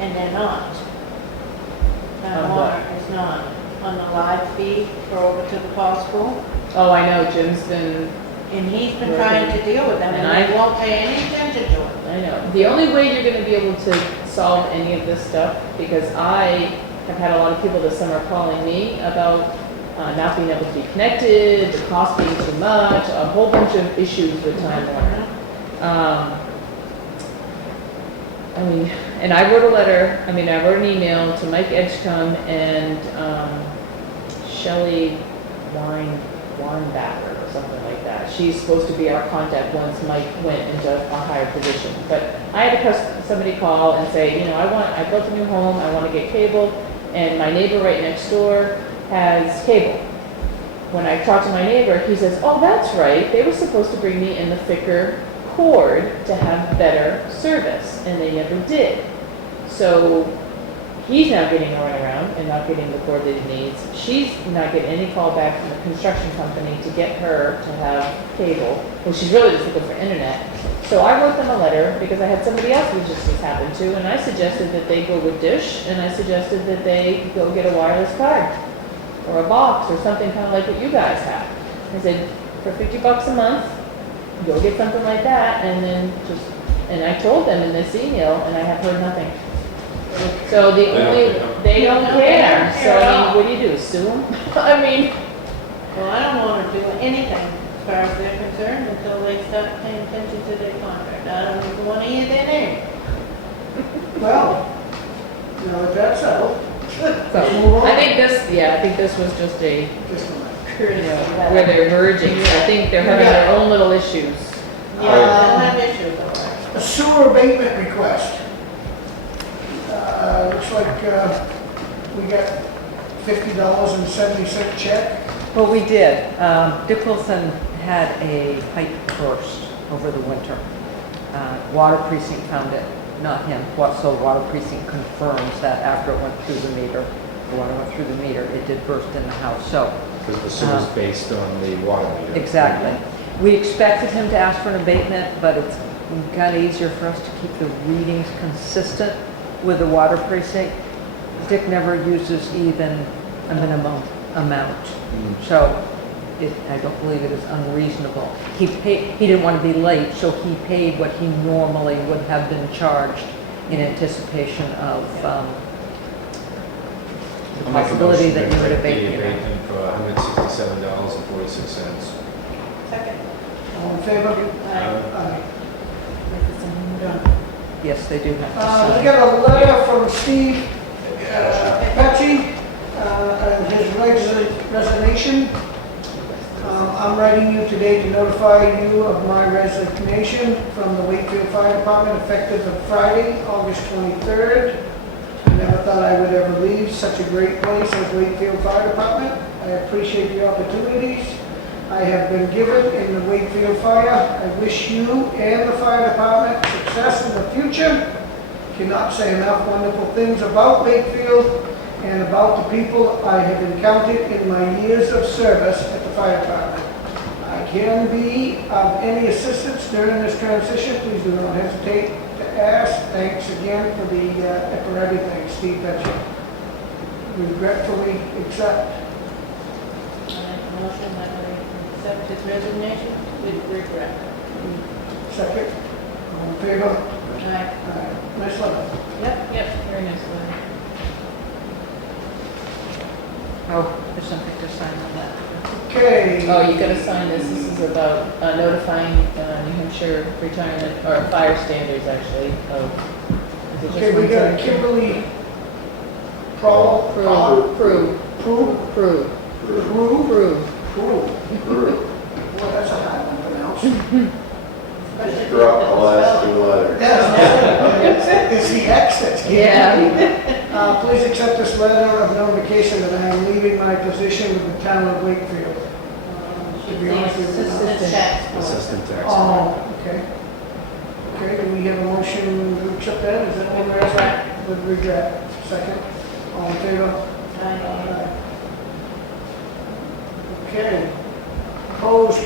and they're not. Time Warner is not on the live feed for over to the Paul School, Oh, I know, Jim's been, and he's been trying to deal with them, and they won't pay any attention to it. I know. The only way you're gonna be able to solve any of this stuff, because I have had a lot of people this summer calling me about not being able to be connected, the cost being too much, a whole bunch of issues with Time Warner. I mean, and I wrote a letter, I wrote an email to Mike Edgecombe and Shelley Weinbacher or something like that. She's supposed to be our contact once Mike went into a higher position. But I had somebody call and say, you know, I built a new home, I want to get cable, and my neighbor right next door has cable. When I talked to my neighbor, he says, oh, that's right, they were supposed to bring me in the thicker cord to have better service, and they never did. So he's now getting run around and not getting the cord that he needs. She's not getting any call back from the construction company to get her to have cable, and she's really just looking for internet. So I wrote them a letter because I had somebody else who just this happened to, and I suggested that they go with Dish, and I suggested that they go get a wireless card or a box or something kind of like what you guys have. I said, for $50 a month, go get something like that, and then just, and I told them in this email, and I have heard nothing. So they don't care. So I mean, what do? Sue them? I mean. Well, I don't want to do anything as far as they're concerned until they start paying attention to their contract. I don't even want to hear their name. Well, now that that's settled. So, I think this was just a, Courtesy. where they're merging. So I think they're having their own little issues. Yeah, I don't have issues, all right. A sewer abatement request. Looks like we got $50.70 check. Well, we did. Dick Wilson had a pipe burst over the winter. Water precinct found it, not him. So water precinct confirms that after it went through the meter, the water went through the meter, it did burst in the house. So Because the sewer's based on the water meter. exactly. We expected him to ask for an abatement, but it's kind of easier for us to keep the readings consistent with the water precinct. Dick never uses even a minimum amount. So I don't believe it is unreasonable. He didn't want to be late, so he paid what he normally would have been charged in anticipation of the possibility that you would abate the amount. abatement for $167.46. Second. All in favor? Aye. Done. Yes, they do have to sign. We got a letter from Steve Pecci, and his resignation. I'm writing you today to notify you of my resignation from the Wakefield Fire Department effective on Friday, August 23rd. I never thought I would ever leave such a great place as Wakefield Fire Department. I appreciate the opportunities I have been given in the Wakefield Fire. I wish you and the fire department success in the future. Cannot say enough wonderful things about Wakefield and about the people I have encountered in my years of service at the fire department. I can be of any assistance during this transition. Please do not hesitate to ask. Thanks again for everything, Steve Betcher. Regretfully accept. Motion that we accept his resignation with regret. Second. All in favor? Aye. Nice letter. Yep, very nice letter. Oh, there's something to sign on that. Okay. Oh, you gotta sign this. This is about notifying New Hampshire retirement, or fire standards actually, of. is it just Okay, we one got signature? Kimberly Prue. Prue. Prue. Prue. Boy, that's a hard one to pronounce. Drop the last two letters. It's the X that's key. Yeah. Please accept this letter of notification that I am leaving my position with the town of Wakefield. To be honest with you. Assistant tax. Oh, okay. Okay, do we have a motion to accept that? Is that what we're asking? With regret. Second. All in favor? Aye. Okay. Opposed?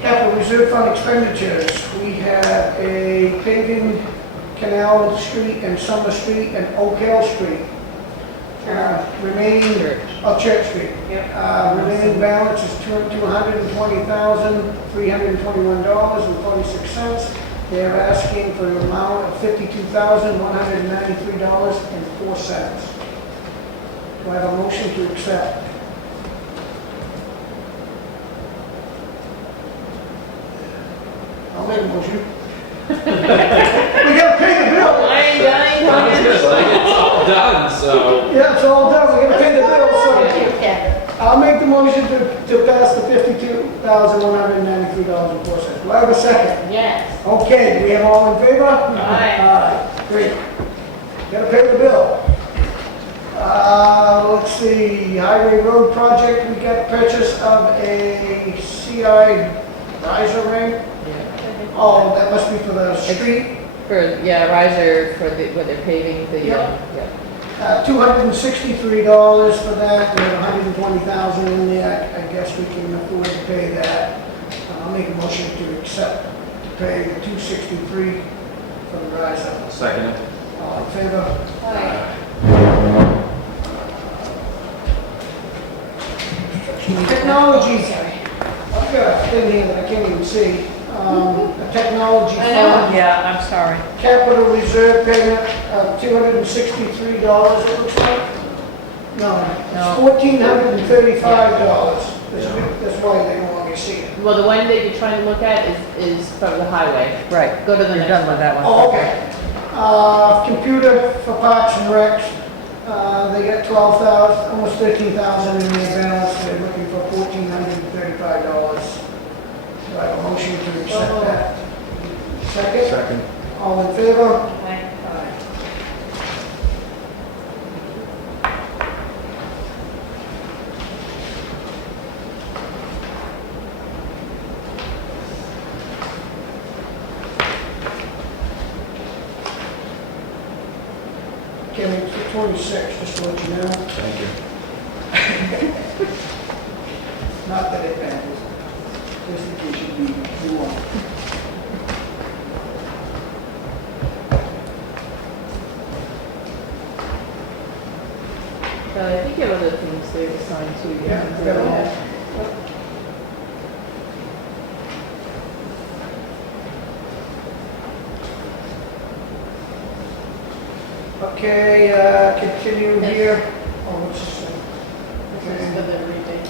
Capital Reserve Fund expenditures. We have a paving Canal Street and Summer Street and Oak Hill Street. Remaining, Church Street. Remaining balance is $220,321.46. They are asking for an amount of $52,193.04. Do I have a motion to accept? I'll make a motion. We gotta pay the bill. It's all done, so. Yeah, it's all done, we gotta pay the bill, so I'll make the motion to pass the $52,193.04. Do I have a second? Yes. Okay, do we have all in favor? Aye. Great. Gotta pay the bill. Let's see, Highway Road Project, we got purchase of a CI riser ring. Oh, that must be for the street. Riser for the, where they're paving the, $263 for that, we have $120,000 in there, I guess we can afford to pay that. I'll make a motion to accept, to pay the $263 for the riser. Second it. All in favor? Technology, I've got a thing here that I can't even see. A technology fund. Yeah, I'm sorry. Capital reserve payment of $263, it looks like. No, it's $1,435. That's why they don't want me to see it. well, the one that you're trying to look at is from the highway. Right. Go to the You're next done with one. that one. Oh, okay. Computer for Parks and Recs, they got 12,000, almost 13,000 in their balance. They're looking for $1,435. Do I have a motion to accept that? Second? Second. All in favor? Aye. Kenney, it's the 26th, just to let you know. Thank you. Not that it matters, just in case you need one. I think you have other things there to sign too. Yeah, I got them all. Okay, continue here. Oh, what's this thing? This is for the rebate.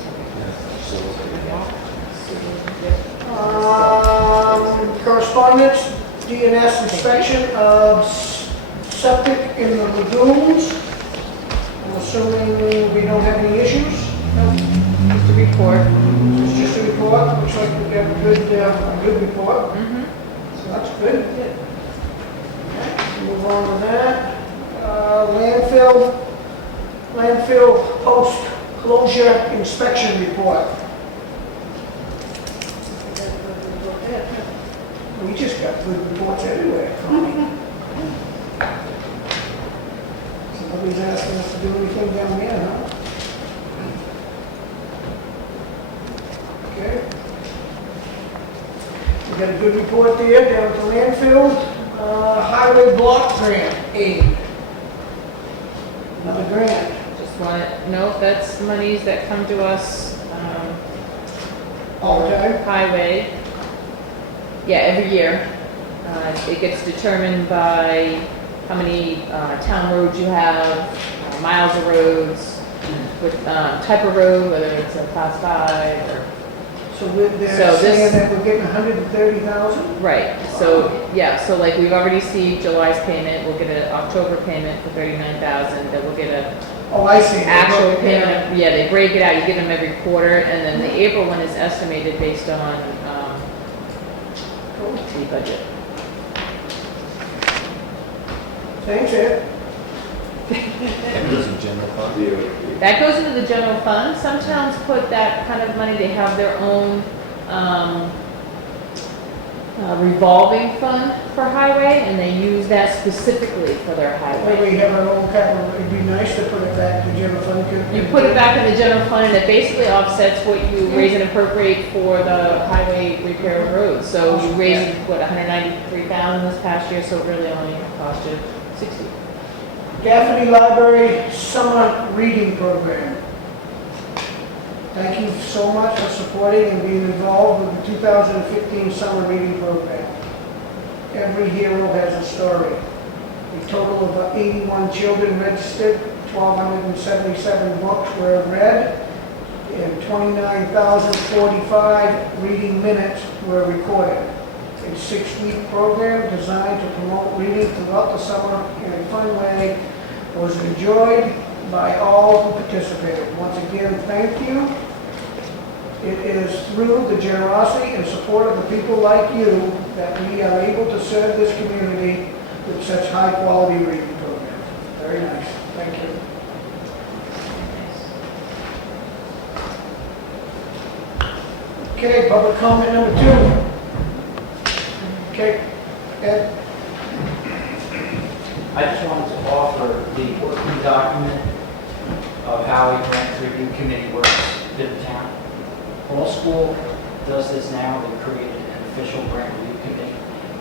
Correspondence, DNS inspection of septic in the lagoons. I'm assuming we don't have any issues? just a report. It's just a report, looks like we got a good report, Mm-hmm. so that's good. Move on with that. Landfill post-closure inspection report. We just got good reports everywhere, Connie. Somebody's asking us to do anything down here, huh? Okay. We got a good report there down at the landfill. Highway block grant aid. Another grant. Just want to know if that's monies that come to us, All the time? highway. Yeah, every year. It gets determined by how many town roads you have, miles of roads, with type of road, whether it's a class 5 or... So they're So saying this- that we're getting 130,000? Right, so, yeah, so like we've already received July's payment, we'll get an October payment for 39,000, then we'll get a Oh, I see. actual payment, yeah, they break it out, you get them every quarter, and then the April one is estimated based on, the budget. Thanks, Ed. That goes in general fund. That goes into the general fund. Some towns put that kind of money, they have their own revolving fund for highway, and they use that specifically for their When highway. we have our own capital, it'd be nice to put it back to general fund. You put it back in the general fund, and it basically offsets what you raise and appropriate for the highway repair of roads. So you raised, what, 193,000 this past year, so it really only cost you 60. Gaffney Library Summer Reading Program. Thank you so much for supporting and being involved with the 2015 Summer Reading Program. Every hero has a story. A total of 81 children registered, 1,277 books were read, and 29,045 reading minutes were recorded. A 6-week program designed to promote reading throughout the summer in a fun way was enjoyed by all who participated. Once again, thank you. It is through the generosity and support of the people like you that we are able to serve this community with such high-quality reading programs. Very nice. Thank you. Okay, public comment number 2. Okay, Ed? I just wanted to offer the working document of how a grant review committee works in the town. All school does this now. They created an official grant review committee.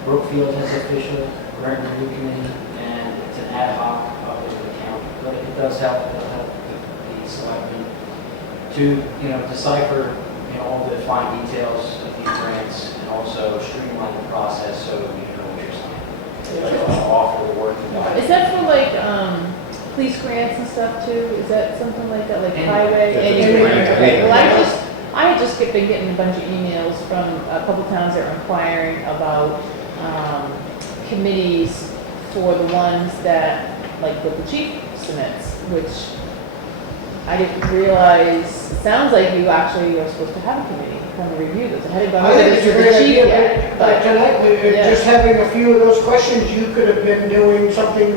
Brookfield has official grant review committee, and it's an ad hoc up in the county. But it does help, it'll help the selectmen to, decipher, all the fine details of these grants and also streamline the process so you know what you're signing. So I just want to offer the working document. Is that for like, police grants and stuff too? Is that something like that, like Any- highway? Yeah, Any it's a grant? grant. Okay, well, I had just been getting a bunch of emails from a couple towns that were inquiring about, committees for the ones that, like what the chief submits, which I didn't realize, it sounds like you actually are supposed to have a committee come and review this. I hadn't gone I over think this it's a with the great chief idea, yet, but tonight, yeah. just having a few of those questions, you could have been doing something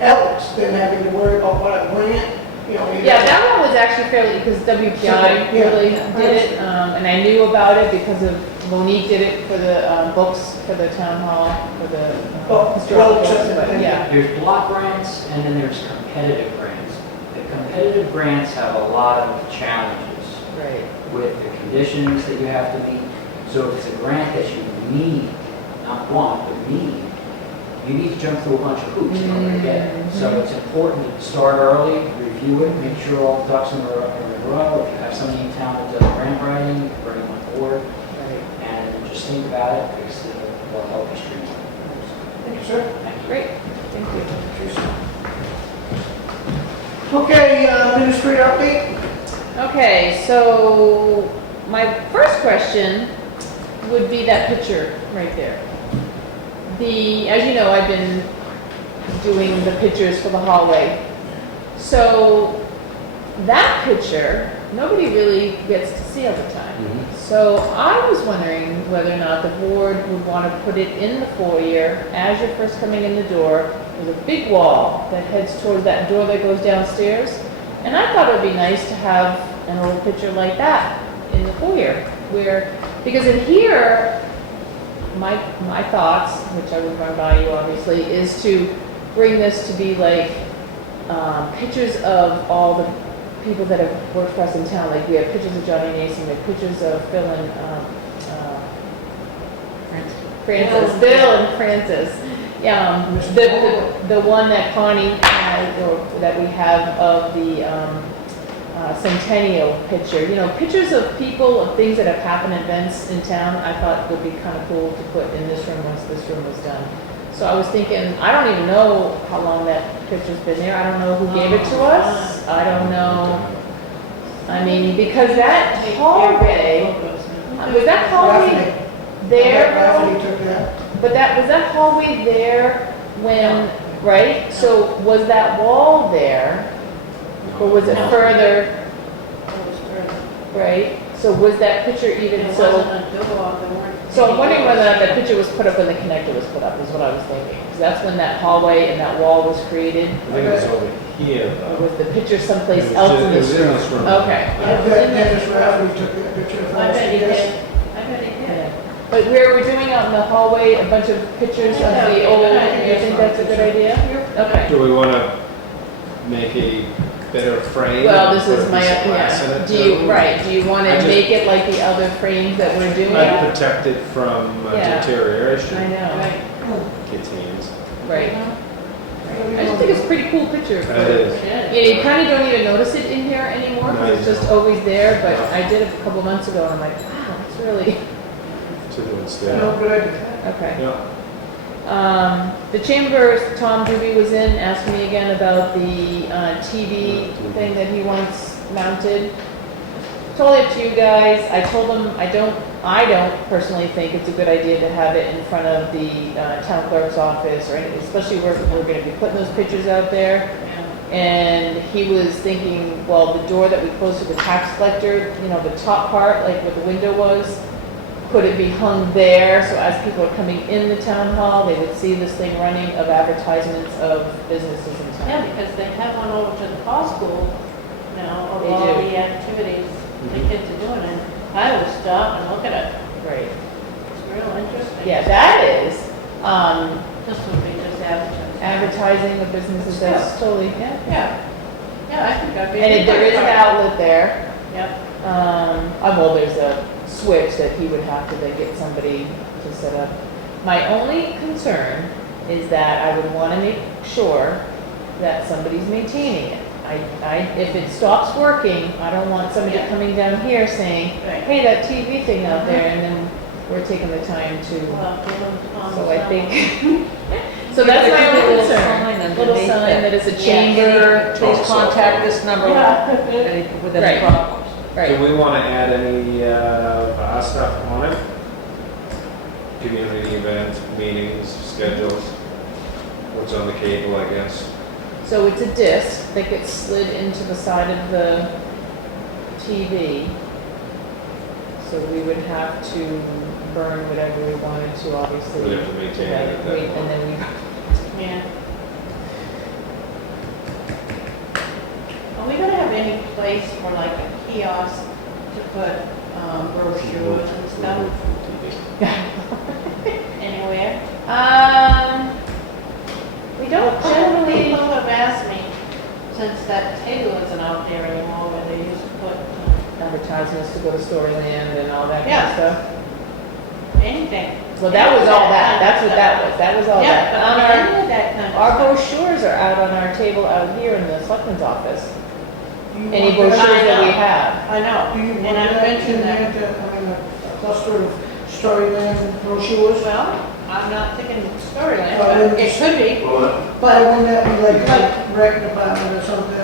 else than having to worry about what a grant, Yeah, that one was actually fairly, because WPI Yeah. really did it, and I knew about it because of Monique did it for the books for the town hall, for the historical books, but yeah. There's block grants and then there's competitive grants. The competitive grants have a lot of challenges Right. with the conditions that you have to meet. So if it's a grant that you need, not want, but need, you need to jump through a bunch of hoops in order to get it. So it's important to start early, review it, make sure all the ducks in a row. If you have somebody in town that does grant writing, you can bring them on board. And just think about it because it'll help you streamline. Thank you, sir. Thank you. Great, thank you. Okay, administrator update? Okay, so my first question would be that picture right there. As you know, I've been doing the pictures for the hallway. So that picture nobody really gets to see all the time. So I was wondering whether or not the board would want to put it in the foyer as you're first coming in the door. There's a big wall that heads towards that door that goes downstairs. And I thought it would be nice to have an old picture like that in the foyer, because in here, my thoughts, which I would run by you obviously, is to bring this to be like pictures of all the people that have worked for us in town. Like we have pictures of Johnny Nason, we have pictures of Phil and Francis, Bill and Francis. The one that Connie had, or that we have of the centennial picture. You know, pictures of people, of things that have happened, events in town, I thought would be kind of cool to put in this room once this room was done. So I was thinking, I don't even know how long that picture's been there. I don't know who gave it to us. I don't know. I mean, because that hallway, was that hallway there? Rafferty took that. But was that hallway there when, right? So was that wall there? Or was it further? It was further. Right? So was that picture even It so? wasn't a door, there weren't. So I'm wondering whether that picture was put up when the connector was put up, is what I was thinking. Because that's when that hallway and that wall was created. I think it was over here, Or though. was the picture someplace It was else just- in it this was in room? this room. Okay. I bet Dennis Rafferty took that picture of I us. bet he yes. did. I bet he did. Yeah. But where we're doing out in the hallway a bunch of pictures of Yeah, the okay, old, good do idea. you think that's a good idea? Okay. Do we want to make a better frame? Well, this and is put a my, piece of glass in yeah, it do you, too? right, do you want I to just- make it like the other frames that we're doing? I'd protect it from Yeah. deterioration. I know, Kids' hands. right. I just think it's a pretty cool picture. It is. Yeah, you kind of don't even notice it in here anymore, because it's just always there, but I did it a couple months ago, and I'm like, wow, it's really, To do instead. No, good idea. okay. Yeah. The Chamber, Tom Doobie was in, asked me again about the TV thing that he wants mounted. Totally up to you guys. I told him I don't personally think it's a good idea to have it in front of the town clerk's office or anything, especially where we're going to be putting those pictures out there. And he was thinking, well, the door that we closed to the tax collector, you know, the top part, like where the window was, could it be hung there, so as people are coming in the town hall, they would see this thing running of advertisements of businesses in town? Yeah, because they have one over to the fall school now, of They all do. the activities the kids are doing, and I would stop and look at it. Right. It's real interesting. Yeah, that is, This would be just advertising. advertising of businesses, that's totally, yeah. Yeah. Yeah, I think I'd be. And there is an outlet there. Yep. Well, there's a switch that he would have to then get somebody to set up. My only concern is that I would want to make sure that somebody's maintaining it. If it stops working, I don't want somebody coming down here saying, Right. hey, that TV thing out there, and then we're taking the time to, Well, so I think, so that's my only concern. Little sign that it's a chamber. Please contact this number with Right. any problems. Right. Do we want to add any of our stuff on it? Community events, meetings, schedules? What's on the cable, I guess? So it's a disc that gets slid into the side of the TV. So we would have to burn whatever we wanted to, obviously. We'd have to maintain it at that Wait, point. and then we, Yeah. Are we gonna have any place for like a kiosk to put brochures and stuff? Anywhere? we don't generally, People have asked me, since that table isn't out there anymore, where they used to put advertisements to go to Storyland and all that kind Yeah. of stuff. anything. Well, that was all that, that's what that was, that was all Yeah, that. but On any of that kind of our stuff. brochures are out on our table out here in the selectman's office. Do you Any want brochures that we I know. have. I know, Do you and want I that in mentioned that. there, I mean, a cluster of Storyland brochures? Well, I'm not thinking Storyland, Well, but then it could be. But wouldn't that be like a rec department or something?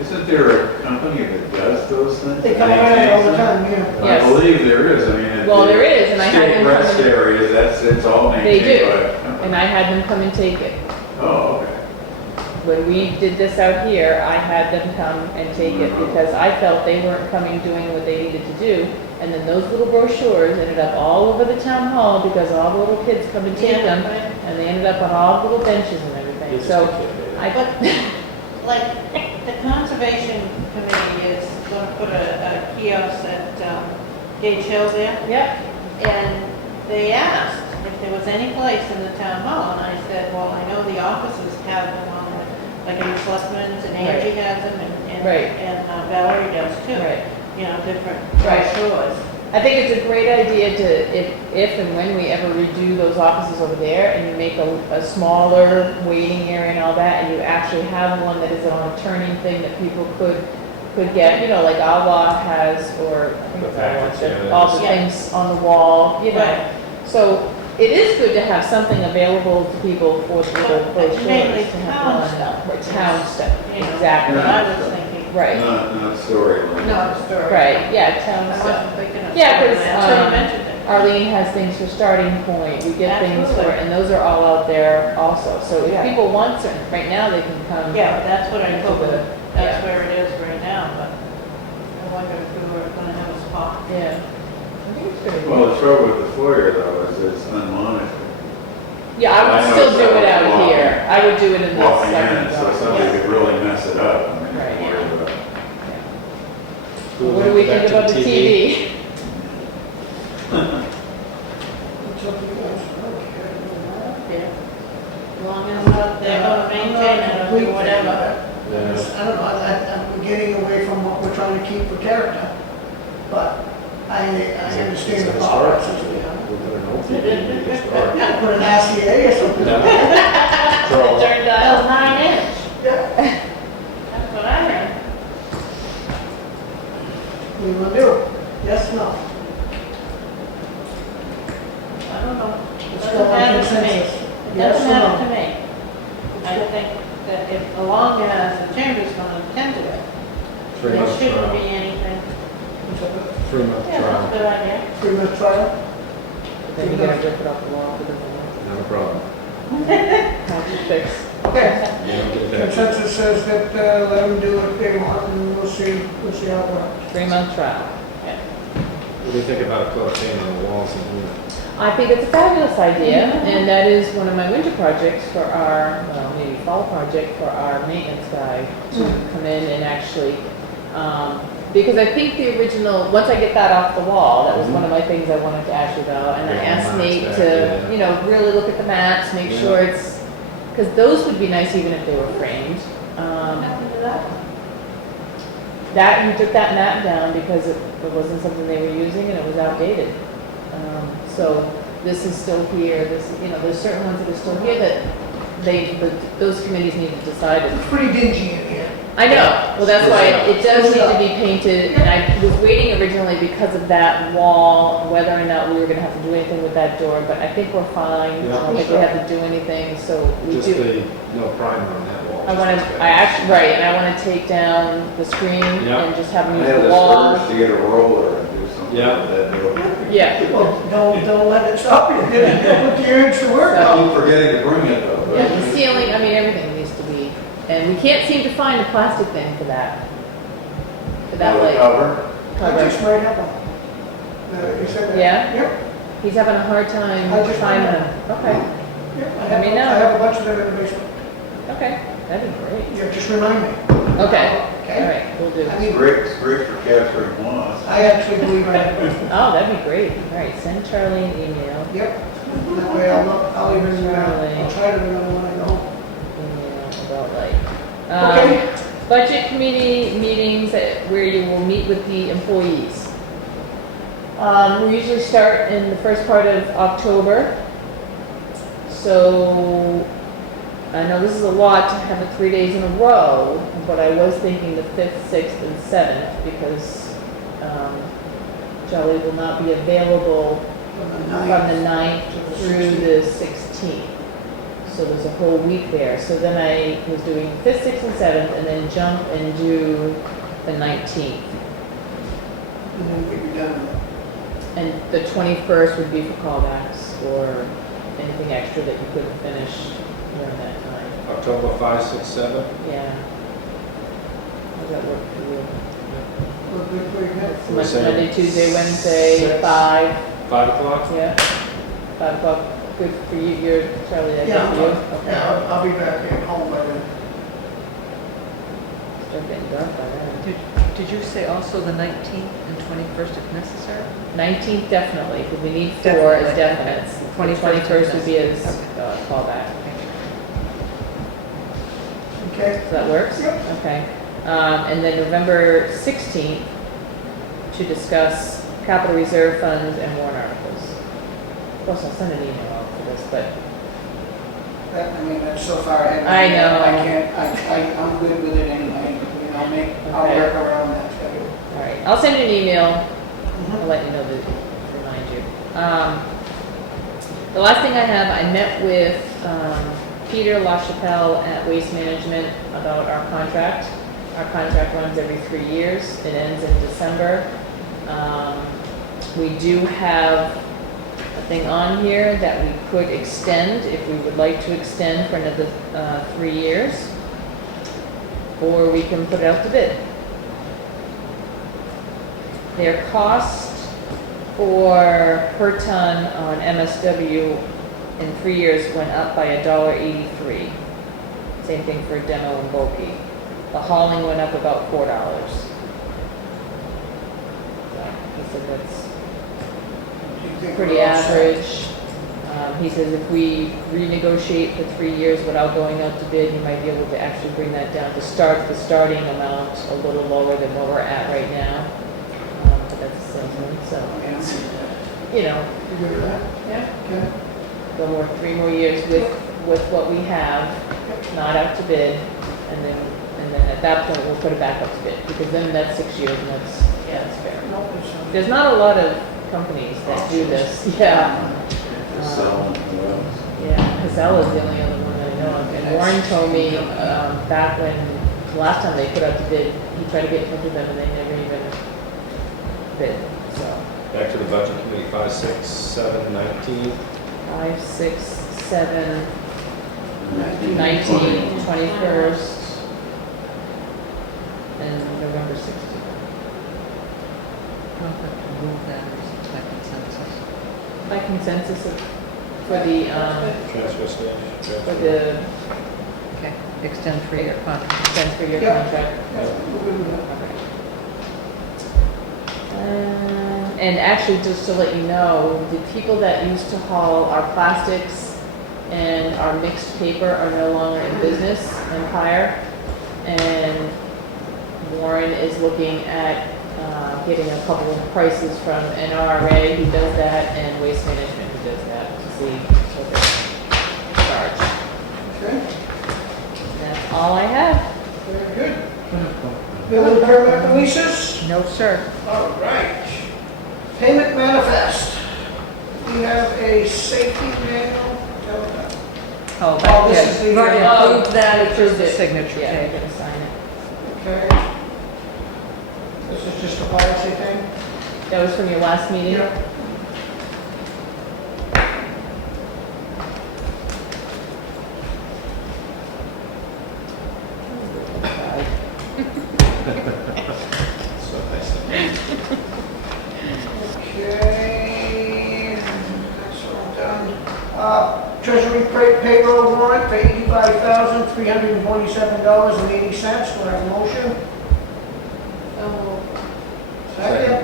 Isn't there a company that does those things? They come around all the time, yeah. I Yes. believe there is, I mean. at Well, the there is, and I had State them rest come in- areas, it's all They maintained do, by a company. and I had them come and take it. Oh, okay. when we did this out here, I had them come and take it because I felt they weren't coming doing what they needed to do. And then those little brochures ended up all over the town hall because all the little kids come and take them. And they ended up on all the little benches and everything. So But, like, the Conservation Committee is going to put a kiosk at Gage Hill there. Yep. And they asked if there was any place in the town hall, and I said, well, I know the offices have them on, like in Selectmen's, and Angie has them, and Valerie does too. Right. You know, different Right. brochures. I think it's a great idea to, if and when we ever redo those offices over there, and you make a smaller waiting area and all that, and you actually have one that is on a turning thing that people could get, you know, like Alva has, or I think it's Alva, all the things on the wall, you know. Right. So it is good to have something available to people for the brochures. Mainly to have town one. stuff. Or town stuff, You know, exactly. what I was thinking. Right. Not storyline. No, the story. Right, yeah, town I stuff. wasn't thinking of. Yeah, story, that's why I because mentioned it. Arlene has things for Starting Point, we get things for, Absolutely. and those are all out there also. So if Yeah. people want certain, right now they can come. Yeah, that's what I into told the- them. That's yeah. where it is right now, but I wonder if we were gonna have a spot. Yeah. I think it's good. Well, the trouble with the foyer though is it's unmonitored. Yeah, I would I still know do it out walking- here. I would do it in the Walking second in, so floor. somebody Yeah. could really mess it up. I mean, Right. worry about it. What do we think about the TV? Yeah. As long as they're gonna maintain it or do whatever. I don't know, I'm getting away from what we're trying to keep for character, but I understand the thought process behind it. Yeah, put an RCA or something. Turned Well, out. 9 inch. Yeah, That's what I heard. what do you want to do? Yes, no? I don't know. Let's Doesn't go by matter to me. consensus. It Yes doesn't or matter no? to me. I think that if, as long as the chamber's gonna attend to it, there 3-month shouldn't trial. be anything. 3-month Yeah, that's a trial, good idea. 3-month trial? Then you gotta rip it off the wall for the not a problem. how to fix. Okay. You don't get that. Consensus says that, let them do what they want, and we'll see how it works. 3-month trial. What do you think about a paint on the walls and doing that? I think it's a fabulous idea, and that is one of my winter projects for our, well, maybe fall project for our maintenance guy to come in and actually, because I think the original, once I get that off the wall, that was one of my things I wanted to ask you about, and I Yeah, asked the Nate maps to, back, yeah. you know, really look at the maps, make Yeah. sure it's, because those would be nice even if they were framed. Happened to that? That, he took that map down because it wasn't something they were using and it was outdated. So this is still here, this, you know, there's certain ones that are still here that those committees need to decide. It's pretty dingy in here. I know, well, that's why it does need to be painted, and I was waiting originally because of that wall, whether or not we were gonna have to do anything with that door, but I think we're fine. I don't think we have to do anything, so we Just do. the, no primer on that wall. I wanna, I actually, right, and I wanna take down the screen Yeah. and just have them I use had the this wall. urge to get a roller and do something Yeah. with that door. Yeah. Well, don't let it stop you. Put the urge to work I on. keep forgetting to bring it though. Yeah, the ceiling, I mean, everything needs to be, and we can't seem to find a plastic thing for that. For that, The like, cover. I cover. just sprayed up on it. You said that? Yeah? Yep. He's having a hard time I just finding found them. Okay, Yep. Let me know. I have a bunch of them in the basement. okay, that'd be great. Yeah, just remind me. Okay, all Okay? right, we'll do. I It's mean, great, it's great for capturing moss. I actually believe I have them. Oh, that'd be great. All right, send Charlie an email. Yep. That way I'll even, I'll try to remember when I go home. About like, Okay. budget committee meetings where you will meet with the employees. We usually start in the first part of October. So I know this is a lot to have it 3 days in a row, but I was thinking the 5th, 6th, and 7th because Charlie will not be available from the 9th through the 16th. So there's a whole week there. So then I was doing 5th, 6th, and 7th, and then jump and do the 19th. And then we'd be done with it. And the 21st would be for callbacks or anything extra that you couldn't finish during that time. October 5, 6, 7? Yeah. How's that work for you? We're good, pretty good. Monday, Tuesday, Wednesday, 5, 5 o'clock? yeah. 5 o'clock, good for you, you're, Charlie, that's Yeah, good for you? yeah, Okay. I'll be back at home by then. Start getting dark by then. Did you say also the 19th and 21st if necessary? 19th definitely, because we need 4 as Definitely. definites. 21st 21st would be as Okay. callback. Okay? So that works? Yep. Okay. And then November 16th to discuss capital reserve funds and warrant articles. Of course, I'll send an email out for this, but That, I mean, that's so far ahead. I know. I can't, I'm good with it anyway. You know, I'll Okay. work around that schedule. all right, I'll send you an email. Mhm. I'll let you know that, remind you. The last thing I have, I met with Peter LaChapelle at Waste Management about our contract. Our contract runs every 3 years. It ends in December. We do have a thing on here that we could extend if we would like to extend for another 3 years. Or we can put it out to bid. Their cost for per ton on MSW in 3 years went up by $1.83. Same thing for demo and bulky. The hauling went up about $4. So he said that's Do you think pretty we're all set? average. He says if we renegotiate for 3 years without going out to bid, he might be able to actually bring that down to start the starting amount a little lower than where we're at right now. But that's the same, so, Yeah. you know, You good with that? yeah. Okay. Go more 3 more years with what we have, not out to bid, and then at that point, we'll put it back up to bid, because then that's 6 years, and that's fair. No, it's, There's not a lot of companies that do this, yeah. Yeah, Casella's the only other one I know of, and Warren told me, back when, the last time they put out the bid, he tried to get in touch with them, and they never even bid, so. Back to the budget committee, 5, 6, 7, 19. 5, 6, 7, 19, 21st, and November 16th. I'll have to move that by consensus. By consensus for the, Transfer station. for the Okay, extend 3-year contract. extend for your Yeah. contract. yeah, we're good with that. And actually, just to let you know, the people that used to haul our plastics and our mixed paper are no longer in business, Empire. And Warren is looking at getting a couple of prices from NRA who does that and Waste Management who does that to see what they charge. Okay, And that's all I have. very good. Building permit releases? No, sir. All right. Payment manifest. We have a safety manual. Oh, Oh, this yeah, is the, you've already approved that, it's just the Approved it. signature Yeah, page. I'm gonna sign it. Okay. This is just a policy thing? That was from your last meeting? Yeah. Okay, that's all done. Treasury payroll warrant for $85,347.80. Do I have a motion? Second.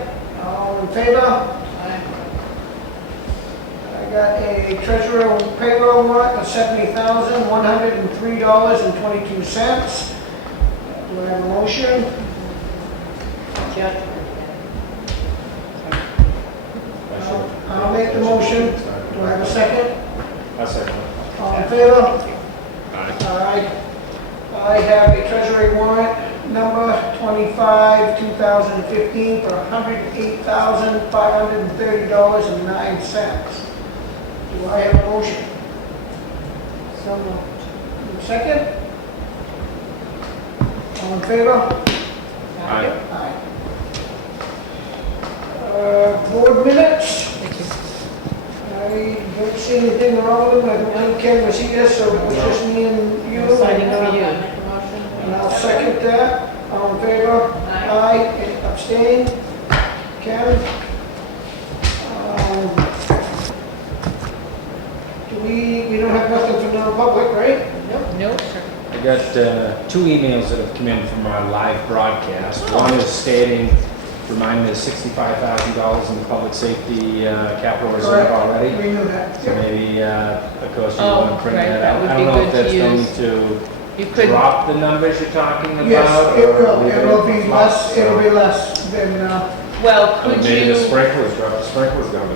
All in favor? I got a treasurer payroll warrant of $70,103.22. Do I have a motion? I'll make the motion. Do I have a second? I second. All in favor? Aye. All right. I have a treasury warrant number 25, 2015 for $108,530.09. Do I have a motion? So moved. Second? All in favor? Aye. Aye. Board minutes? I don't see anything wrong with them. I know Ken was here, so it was just me and you. Signing for you. And I'll second that. All in favor? Aye. And abstain? Ken? We don't have nothing for non-public, right? Nope. I got 2 emails that have come in from our live broadcast. One is stating, remind me, $65,000 in the public safety capital reserve Correct. already. We knew that. So maybe, of course, you Oh, want to print right, that that out. would I be don't know if good that's to going use. to You could, drop the numbers you're talking about? Yes, it or will. leave It will in be flux? less, it'll be less than, well, Or could maybe the you, sprinklers drop, the sprinklers going to.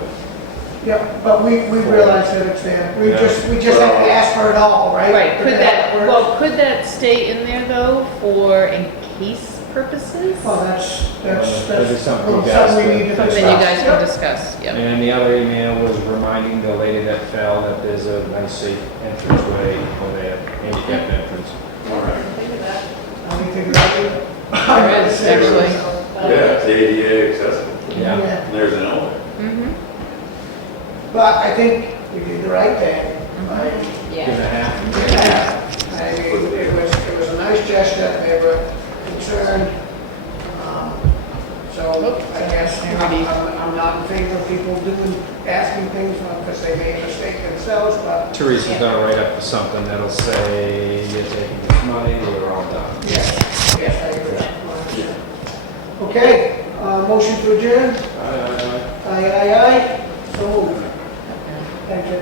yeah, but we realize that it's there. We Yeah. just have to ask for it all, right? right, could that, work? well, could that stay in there though for in case purposes? Well, that's That'd be something you well, guys something we could need to discuss. Something you discuss. guys can discuss, yep. And the other email was reminding the lady that fell that there's a nice safe entranceway or they have handicapped entrance. Anything about it? There is, actually. Yeah, it's ADA accessible. Yeah. And there's an elevator. Mm-hmm. But I think we did the right thing. Give it a half. It was a nice gesture, they were concerned. So I guess I'm not in favor of people asking things because they made a mistake themselves, but Teresa's gonna write up something that'll say, you're taking this money, we're all done. yes, I agree. Okay, motion to adjourn? Aye. So moved. Thank you.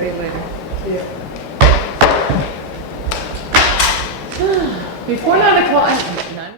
Yeah. Before 9 o'clock,